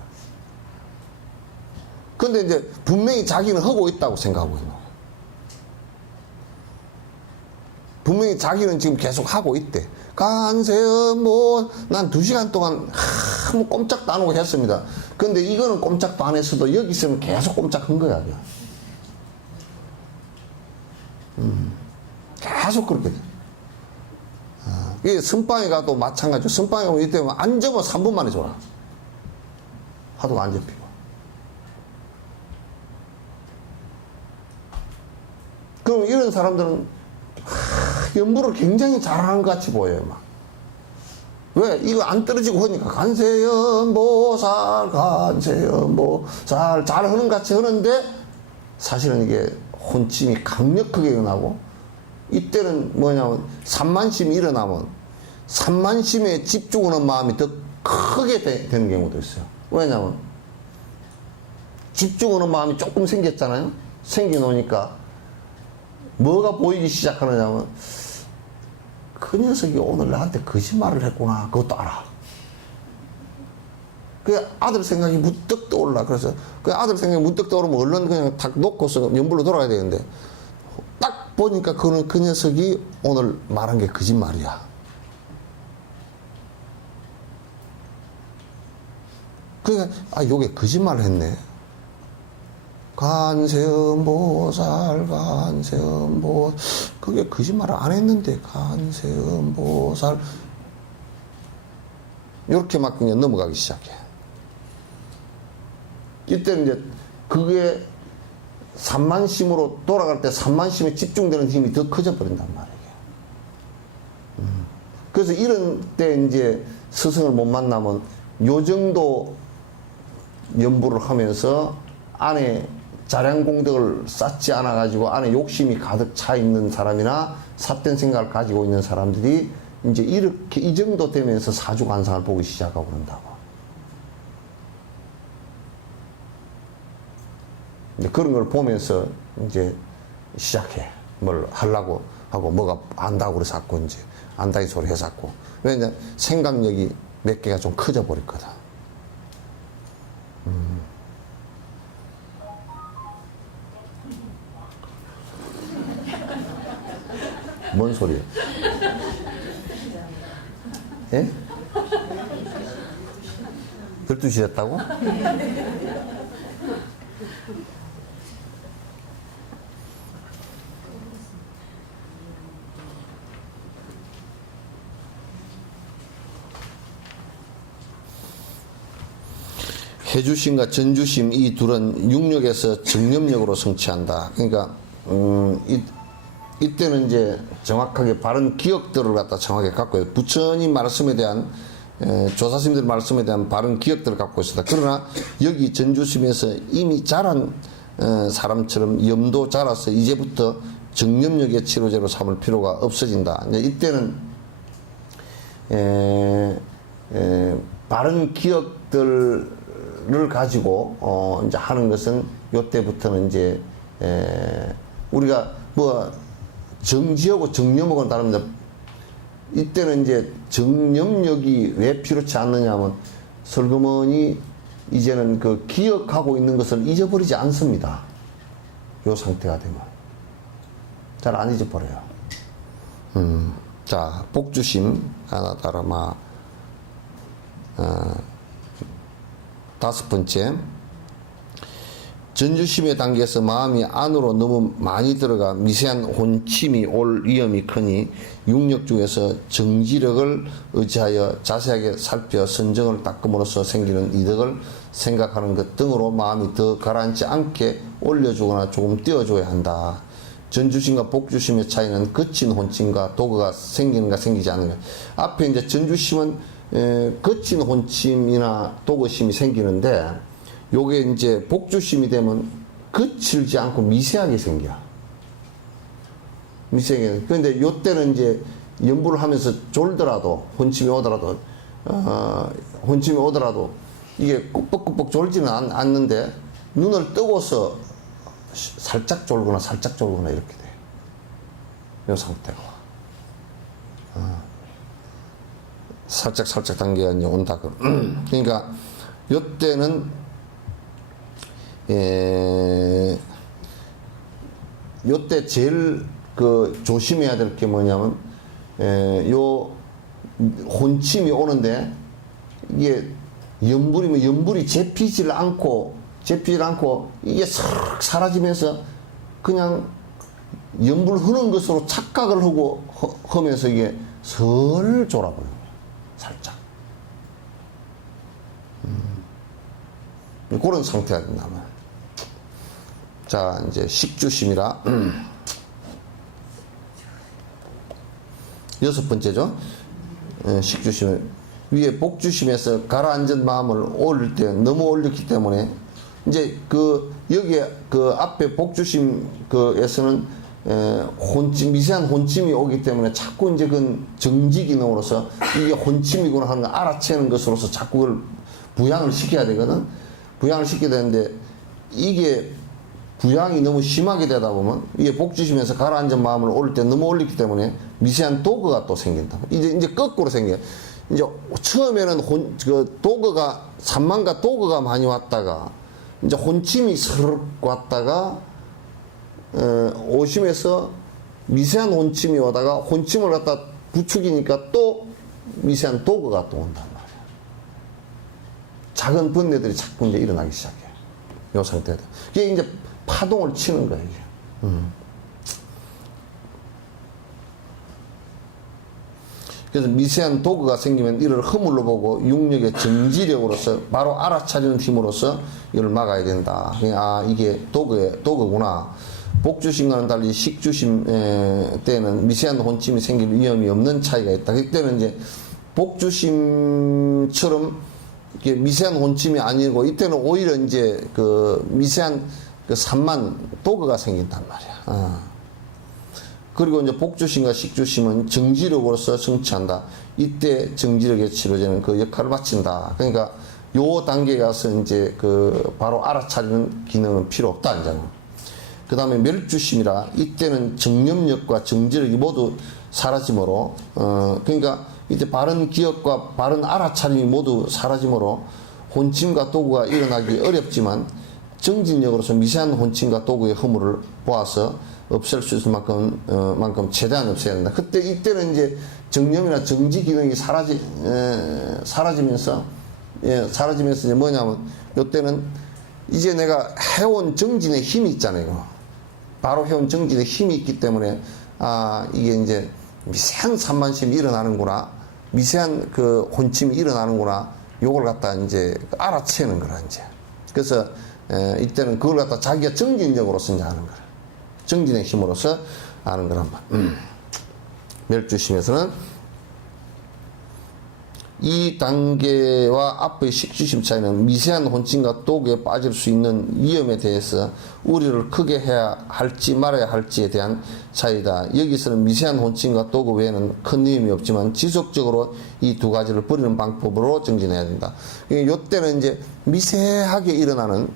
근데 이제 분명히 자기는 하고 있다고 생각하고 있는 거야. 분명히 자기는 지금 계속 하고 있대. 간세음 난 2시간 동안 아무 꼼짝도 안 하고 했습니다. 근데 이거는 꼼짝도 안 했어도 여기 있으면 계속 꼼짝한 거야. 계속 그렇게 돼. 이게 선방에 가도 마찬가지로, 선방에 가면 이때 앉으면 3분 만에 졸아. 하도 안 잡히고. 그럼 이런 사람들은 연부를 굉장히 잘하는 것 같이 보여요, 막. 왜? 이거 안 떨어지고 하니까 간세음보살 간세음보살 잘 하는 것 같이 하는데 사실은 이게 혼침이 강력하게 일어나고, 이때는 뭐냐면 산만심이 일어나면 산만심에 집중하는 마음이 더 크게 되는 경우도 있어요. 왜냐면 집중하는 마음이 조금 생겼잖아요. 생겨놓으니까 뭐가 보이기 시작하느냐면 그 녀석이 오늘 나한테 거짓말을 했구나. 그것도 알아. 그 아들 생각이 문득 떠올라. 그래서 그 아들 생각이 문득 떠오르면 얼른 그냥 탁 놓고서 연불로 돌아가야 되는데 딱 보니까 그 녀석이 오늘 말한 게 거짓말이야. 그러니까 요게 거짓말을 했네. 간세음보살 그게 거짓말을 안 했는데 간세음보살 이렇게 막 그냥 넘어가기 시작해. 이때는 이제 그게 산만심으로 돌아갈 때 산만심에 집중되는 힘이 더 커져 버린단 말이에요. 그래서 이런 때 이제 스승을 못 만나면 요 정도 연부를 하면서 안에 자량공덕을 쌓지 않아 가지고 안에 욕심이 가득 차 있는 사람이나 삿된 생각을 가지고 있는 사람들이 이제 이렇게 이 정도 되면서 사주관상을 보기 시작하고 그런다고. 이제 그런 걸 보면서 이제 시작해. 뭘 하려고 하고 뭐가 안다고 그래서 자꾸 이제 안다이 소리 해서 자꾸. 왜냐 생각력이 몇 개가 좀 커져 버렸거든. 뭔 소리야? 예? 12시 됐다고? 해주심과 전주심 이 둘은 육력에서 정념력으로 성취한다. 그러니까 이때는 이제 정확하게 바른 기억들을 갖다 정확하게 갖고 있어요. 부처님 말씀에 대한 조사스님들 말씀에 대한 바른 기억들을 갖고 있습니다. 그러나 여기 전주심에서 이미 자란 사람처럼 염도 자라서 이제부터 정념력의 치료제로 삼을 필요가 없어진다. 이제 이때는 바른 기억들을 가지고 이제 하는 것은 요때부터는 이제 우리가 뭐 정지하고 정념하고는 다릅니다. 이때는 이제 정념력이 왜 필요치 않느냐면 설거머니 이제는 그 기억하고 있는 것을 잊어버리지 않습니다. 요 상태가 되면 잘 안 잊어버려요. 자, 복주심 하나다라마 다섯 번째, 전주심의 단계에서 마음이 안으로 너무 많이 들어가 미세한 혼침이 올 위험이 크니 육력 중에서 정지력을 의지하여 자세하게 살펴 선정을 닦음으로써 생기는 이득을 생각하는 것 등으로 마음이 더 가라앉지 않게 올려주거나 조금 띄워줘야 한다. 전주심과 복주심의 차이는 거친 혼침과 도구가 생기는가 생기지 않는가. 앞에 이제 전주심은 거친 혼침이나 도구심이 생기는데 요게 이제 복주심이 되면 거칠지 않고 미세하게 생겨. 미세하게. 그런데 요때는 이제 연부를 하면서 졸더라도, 혼침이 오더라도, 이게 꾸벅꾸벅 졸지는 않는데, 눈을 뜨고서 살짝 졸거나 이렇게 돼. 요 상태가. 살짝 단계가 이제 온다. 그러니까, 요때는 요때 제일 그 조심해야 될 게 뭐냐면 요 혼침이 오는데 이게 연불이면 연불이 잡히질 않고 이게 싹 사라지면서 그냥 연불 흐는 것으로 착각을 하면서 이게 설 졸아버려요. 살짝. 그런 상태가 된다면. 자, 이제 식주심이라. 여섯 번째죠. 식주심. 위에 복주심에서 가라앉은 마음을 올릴 때 너무 올렸기 때문에 이제 여기에 앞에 복주심 에서는 미세한 혼침이 오기 때문에 자꾸 이제 그 정지 기능으로서 이게 혼침이구나 하는 걸 알아채는 것으로서 자꾸 그걸 부양을 시켜야 되거든. 부양을 시켜야 되는데 이게 부양이 너무 심하게 되다 보면 이게 복주심에서 가라앉은 마음을 올릴 때 너무 올리기 때문에 미세한 도그가 또 생긴다. 이제 거꾸로 생겨요. 이제 처음에는 그 도그가 산만과 도그가 많이 왔다가 이제 혼침이 스르륵 왔다가 오심에서 미세한 혼침이 오다가 혼침을 갖다 부추기니까 또 미세한 도그가 또 온단 말이야. 작은 번뇌들이 자꾸 이제 일어나기 시작해. 요 상태다. 이게 이제 파동을 치는 거예요. 이게. 그래서 미세한 도그가 생기면 이를 허물로 보고 육력의 정지력으로서 바로 알아차리는 힘으로써 이걸 막아야 된다. 아, 이게 도그구나. 복주심과는 달리 식주심 때는 미세한 혼침이 생길 위험이 없는 차이가 있다. 그때는 이제 복주심처럼 이게 미세한 혼침이 아니고 이때는 오히려 이제 그 미세한 그 산만 도그가 생긴단 말이야. 그리고 이제 복주심과 식주심은 정지력으로서 성취한다. 이때 정지력에 치료제는 그 역할을 마친다. 그러니까 요 단계에 가서 이제 그 바로 알아차리는 기능은 필요 없다. 이제. 그 다음에 멸주심이라 이때는 정념력과 정지력이 모두 사라지므로 그러니까 이제 바른 기억과 바른 알아차림이 모두 사라지므로 혼침과 도구가 일어나기 어렵지만 정진력으로서 미세한 혼침과 도구의 허물을 보아서 없앨 수 있을 만큼 최대한 없애야 된다. 이때는 이제 정념이나 정지 기능이 사라지면서 이제 뭐냐면 이때는 이제 내가 해온 정진의 힘이 있잖아요. 바로 해온 정진의 힘이 있기 때문에 아 이게 이제 미세한 산만심이 일어나는구나, 미세한 그 혼침이 일어나는구나, 요걸 갖다 이제 알아채는 거라 이제. 그래서 이때는 그걸 갖다 자기가 정진력으로서 이제 하는 거라. 정진의 힘으로서 아는 거란 말. 멸주심에서는 이 단계와 앞의 식주심 차이는 미세한 혼침과 도구에 빠질 수 있는 위험에 대해서 우려를 크게 해야 할지 말아야 할지에 대한 차이다. 여기서는 미세한 혼침과 도구 외에는 큰 위험이 없지만 지속적으로 이 두 가지를 버리는 방법으로 정진해야 된다. 이때는 이제 미세하게 일어나는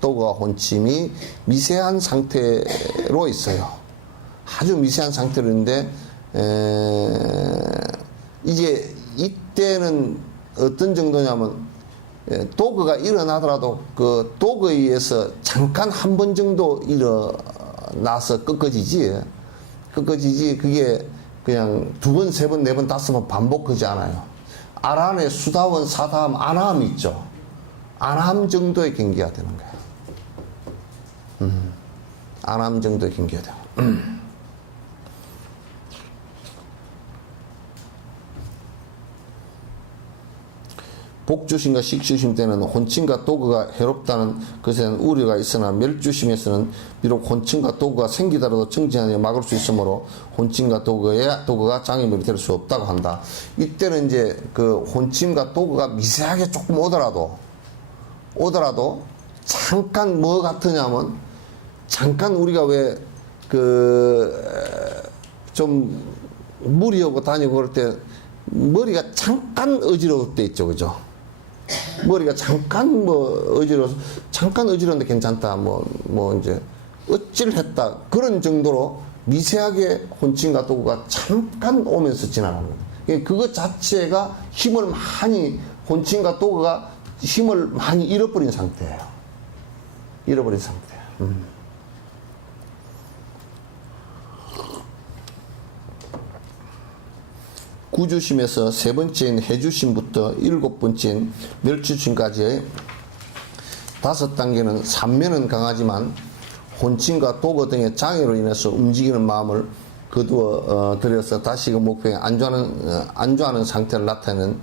도구와 혼침이 미세한 상태로 있어요. 아주 미세한 상태로 있는데 이제 이때는 어떤 정도냐면 도그가 일어나더라도 그 도그에 의해서 잠깐 한 번 정도 일어나서 꺾어지지 그게 그냥 두 번, 세 번, 네 번, 다섯 번 반복하지 않아요. 아란의 수다원, 사다함, 안함 있죠. 안함 정도의 경계가 되는 거야. 안함 정도의 경계가 돼요. 복주심과 식주심 때는 혼침과 도구가 해롭다는 것에는 우려가 있으나 멸주심에서는 비록 혼침과 도구가 생기더라도 정진하여 막을 수 있으므로 혼침과 도구가 장애물이 될 수 없다고 한다. 이때는 이제 그 혼침과 도구가 미세하게 조금 오더라도 잠깐 뭐 같으냐면 잠깐 우리가 왜 좀 무리하고 다니고 그럴 때 머리가 잠깐 어지러울 때 있죠, 그죠? 머리가 잠깐 어지러워서 잠깐 어지러운데 괜찮다 이제 어찔했다 그런 정도로 미세하게 혼침과 도구가 잠깐 오면서 지나가는 거예요. 그것 자체가 혼침과 도구가 힘을 많이 잃어버린 상태예요. 잃어버린 상태예요. 구주심에서 세 번째인 해주심부터 일곱 번째인 멸주심까지의 5단계는 산면은 강하지만 혼침과 도구 등의 장애로 인해서 움직이는 마음을 거두어 들여서 다시 그 목표에 안주하는 상태를 나타내는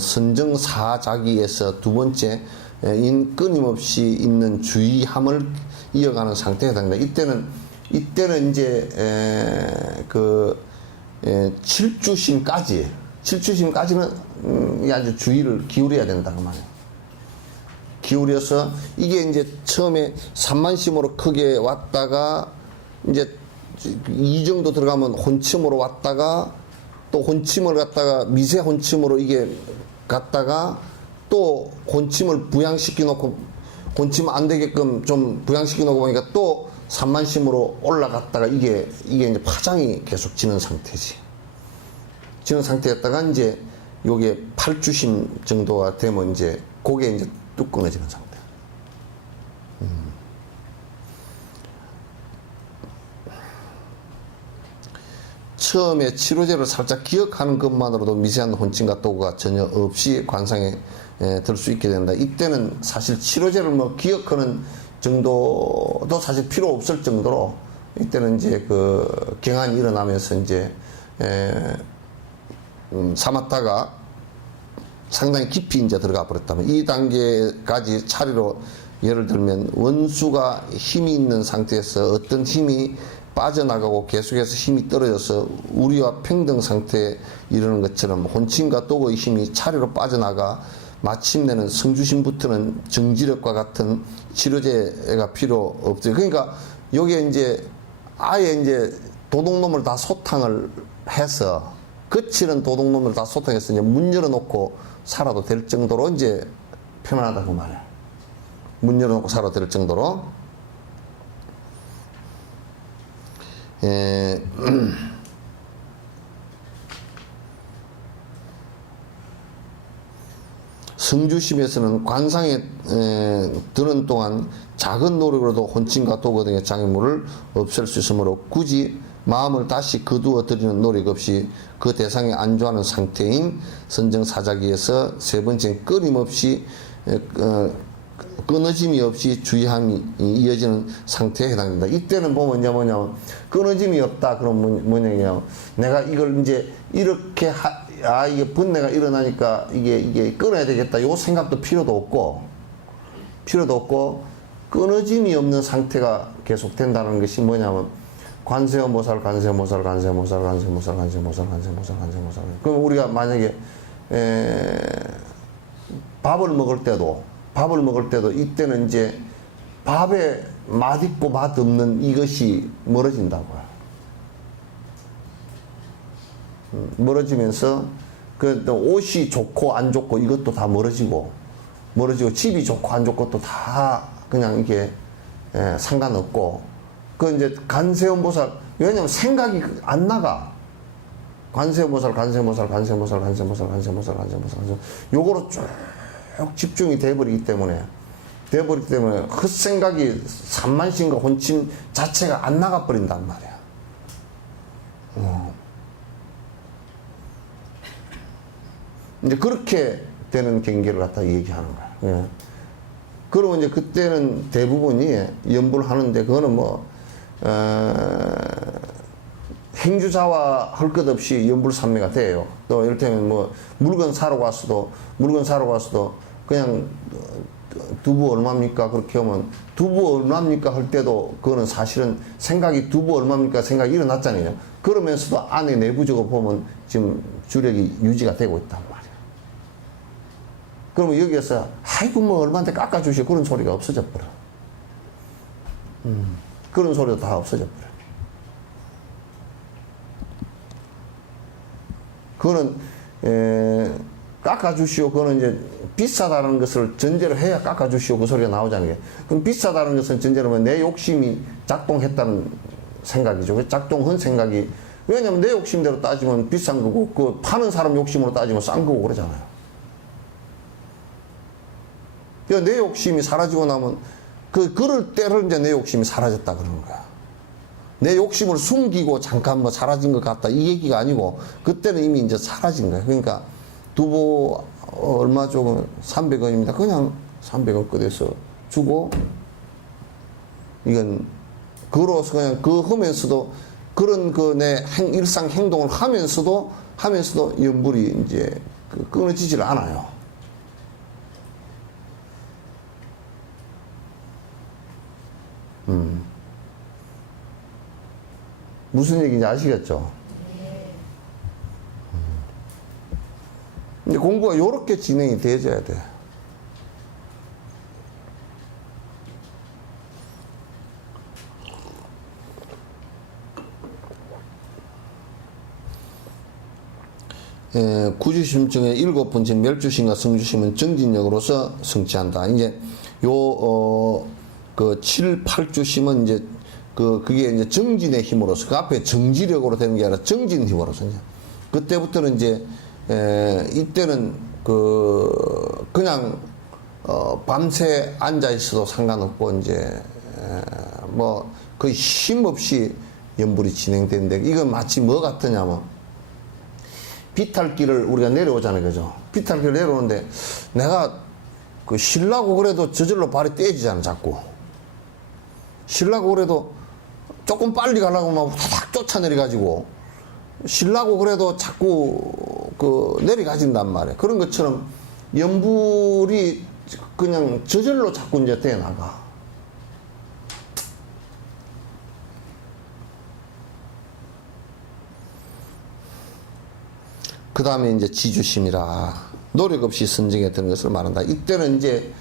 선정사자기에서 두 번째인 끊임없이 있는 주의함을 이어가는 상태가 됩니다. 이때는 이제 칠주심까지는 아주 주의를 기울여야 된다 그 말이에요. 기울여서 이게 이제 처음에 산만심으로 크게 왔다가 이제 이 정도 들어가면 혼침으로 왔다가 또 혼침을 갖다가 미세 혼침으로 이게 갔다가 또 혼침을 부양시켜 놓고 혼치면 안 되게끔 좀 부양시켜 놓고 보니까 또 산만심으로 올라갔다가 이게 이제 파장이 계속 지는 상태지. 지는 상태였다가 이제 요게 팔주심 정도가 되면 이제 고개 이제 뚝 끊어지는 상태. 처음에 치료제를 살짝 기억하는 것만으로도 미세한 혼침과 도구가 전혀 없이 관상에 들 수 있게 된다. 이때는 사실 치료제를 뭐 기억하는 정도도 사실 필요 없을 정도로 이때는 이제 그 경환이 일어나면서 이제 삼았다가 상당히 깊이 이제 들어가 버렸다면 이 단계까지 차례로 예를 들면 원수가 힘이 있는 상태에서 어떤 힘이 빠져나가고 계속해서 힘이 떨어져서 우리와 평등 상태에 이르는 것처럼 혼침과 도구의 힘이 차례로 빠져나가 마침내는 성주심부터는 정지력과 같은 치료제가 필요 없어요. 그러니까 여기에 이제 아예 이제 도둑놈을 다 소탕을 해서 거칠은 도둑놈을 다 소탕해서 이제 문 열어놓고 살아도 될 정도로 이제 편안하다고 말이야. 문 열어놓고 살아도 될 정도로. 성주심에서는 관상에 드는 동안 작은 노력으로도 혼침과 도구 등의 장애물을 없앨 수 있으므로 굳이 마음을 다시 거두어 들이는 노력 없이 그 대상에 안주하는 상태인 선정사자기에서 세 번째는 끊임없이 끊어짐이 없이 주의함이 이어지는 상태에 해당된다. 이때는 보면 이제 뭐냐면 끊어짐이 없다. 그럼 뭐냐면 내가 이걸 이제 이렇게 이게 번뇌가 일어나니까 이게 끊어야 되겠다. 요 생각도 필요도 없고 끊어짐이 없는 상태가 계속 된다는 것이 뭐냐면 관세음보살. 그럼 우리가 만약에 밥을 먹을 때도 이때는 이제 밥에 맛있고 맛없는 이것이 멀어진다고요. 멀어지면서 그 옷이 좋고 안 좋고 이것도 다 멀어지고 집이 좋고 안 좋고 또 다 그냥 이게 상관없고 그 이제 관세음보살 왜냐면 생각이 안 나가. 관세음보살 요거로 쭉 집중이 돼버리기 때문에 헛생각이 산만심과 혼침 자체가 안 나가 버린단 말이야. 이제 그렇게 되는 경계를 갖다 얘기하는 거야. 예. 그리고 이제 그때는 대부분이 연부를 하는데 그거는 뭐 행주자와 할 것 없이 연불산매가 돼요. 또 이를테면 뭐 물건 사러 갔어도 그냥 두부 얼마입니까? 그렇게 하면 두부 얼마입니까? 할 때도 그거는 사실은 생각이 두부 얼마입니까? 생각이 일어났잖아요. 그러면서도 안에 내부적으로 보면 지금 주력이 유지가 되고 있단 말이야. 그러면 여기에서 아이고 뭐 얼마한테 깎아주시오 그런 소리가 없어져 버려. 그런 소리도 다 없어져 버려. 그거는 깎아주시오. 그거는 이제 비싸다는 것을 전제로 해야 깎아주시오. 그 소리가 나오잖아요. 그럼 비싸다는 것은 전제로 하면 내 욕심이 작동했다는 생각이죠. 그 작동한 생각이 왜냐면 내 욕심대로 따지면 비싼 거고 그 파는 사람 욕심으로 따지면 싼 거고 그러잖아요. 그러니까 내 욕심이 사라지고 나면 그럴 때를 이제 내 욕심이 사라졌다 그러는 거야. 내 욕심을 숨기고 잠깐 뭐 사라진 것 같다 이 얘기가 아니고 그때는 이미 이제 사라진 거야. 그러니까 두부 얼마 조금 300원입니다. 그냥 300원 꺼내서 주고 이건 그로서 그냥 그 하면서도 그런 그 내 일상 행동을 하면서도 연불이 이제 끊어지질 않아요. 무슨 얘기인지 아시겠죠? 이제 공부가 이렇게 진행이 돼줘야 돼. 구주심증의 7번째 멸주심과 성주심은 정진력으로서 성취한다. 이제 그 7, 8주심은 이제 그게 이제 정진의 힘으로서 그 앞에 정지력으로 되는 게 아니라 정진 힘으로서 이제 그때부터는 이제 이때는 그냥 밤새 앉아 있어도 상관없고 이제 뭐 거의 쉼 없이 연불이 진행되는데 이건 마치 뭐 같으냐면 비탈길을 우리가 내려오잖아요, 그죠? 비탈길을 내려오는데 내가 쉬려고 그래도 저절로 발이 떼지잖아, 자꾸. 쉬려고 그래도 조금 빨리 가려고 막 후다닥 쫓아내려가지고 쉬려고 그래도 자꾸 내려가진단 말이에요. 그런 것처럼 연불이 그냥 저절로 자꾸 이제 떼 나가. 그 다음에 이제 지주심이라 노력 없이 선정에 드는 것을 말한다. 이때는 이제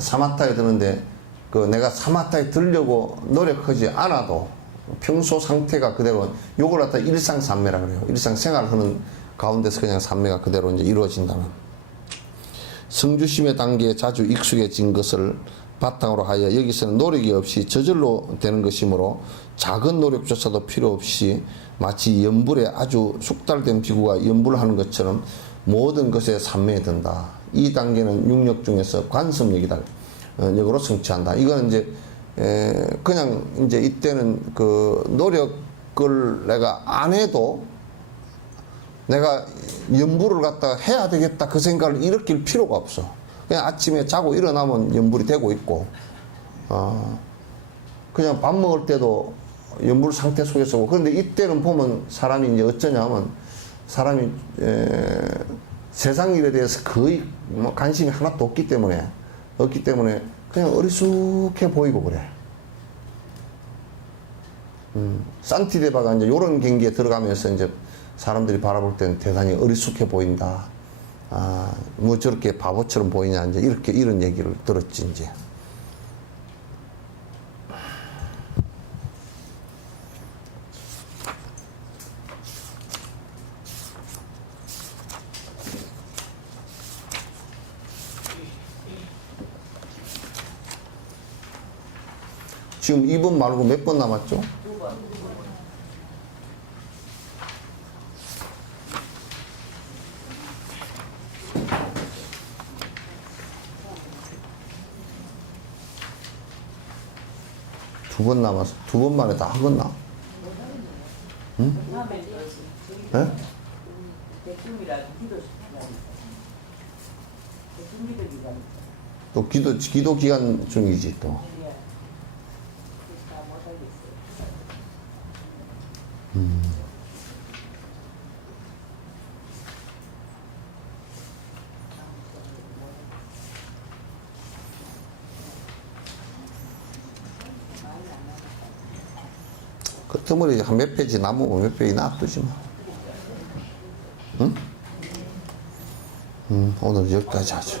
사마타에 드는데 내가 사마타에 들려고 노력하지 않아도 평소 상태가 그대로 요걸 갖다 일상산매라 그래요. 일상생활하는 가운데서 그냥 산매가 그대로 이제 이루어진다는. 성주심의 단계에 자주 익숙해진 것을 바탕으로 하여 여기서는 노력이 없이 저절로 되는 것이므로 작은 노력조차도 필요 없이 마치 연불에 아주 숙달된 비구가 연불하는 것처럼 모든 것에 산매에 든다. 이 단계는 육력 중에서 관섭력이다. 역으로 성취한다. 이거는 이제 그냥 이제 이때는 노력을 내가 안 해도 내가 연불을 갖다가 해야 되겠다 그 생각을 일으킬 필요가 없어. 그냥 아침에 자고 일어나면 연불이 되고 있고, 그냥 밥 먹을 때도 연불 상태 속에서. 그런데 이때는 보면 사람이 이제 어쩌냐면 사람이 세상 일에 대해서 거의 뭐 관심이 하나도 없기 때문에 그냥 어리숙해 보이고 그래. 산티데바가 이제 요런 경기에 들어가면서 이제 사람들이 바라볼 때는 대단히 어리숙해 보인다. 뭐 저렇게 바보처럼 보이냐, 이제 이런 얘기를 들었지, 이제. 지금 2번 말고 몇 번 남았죠? 2번. 두 번 남았어. 2번 만에 다 하겠나? 응? 네? 또 기도 기간 중이지, 또. 끝머리 한 몇 페이지 남으면 몇 페이지 놔두지 뭐. 응? 오늘 여기까지 하죠.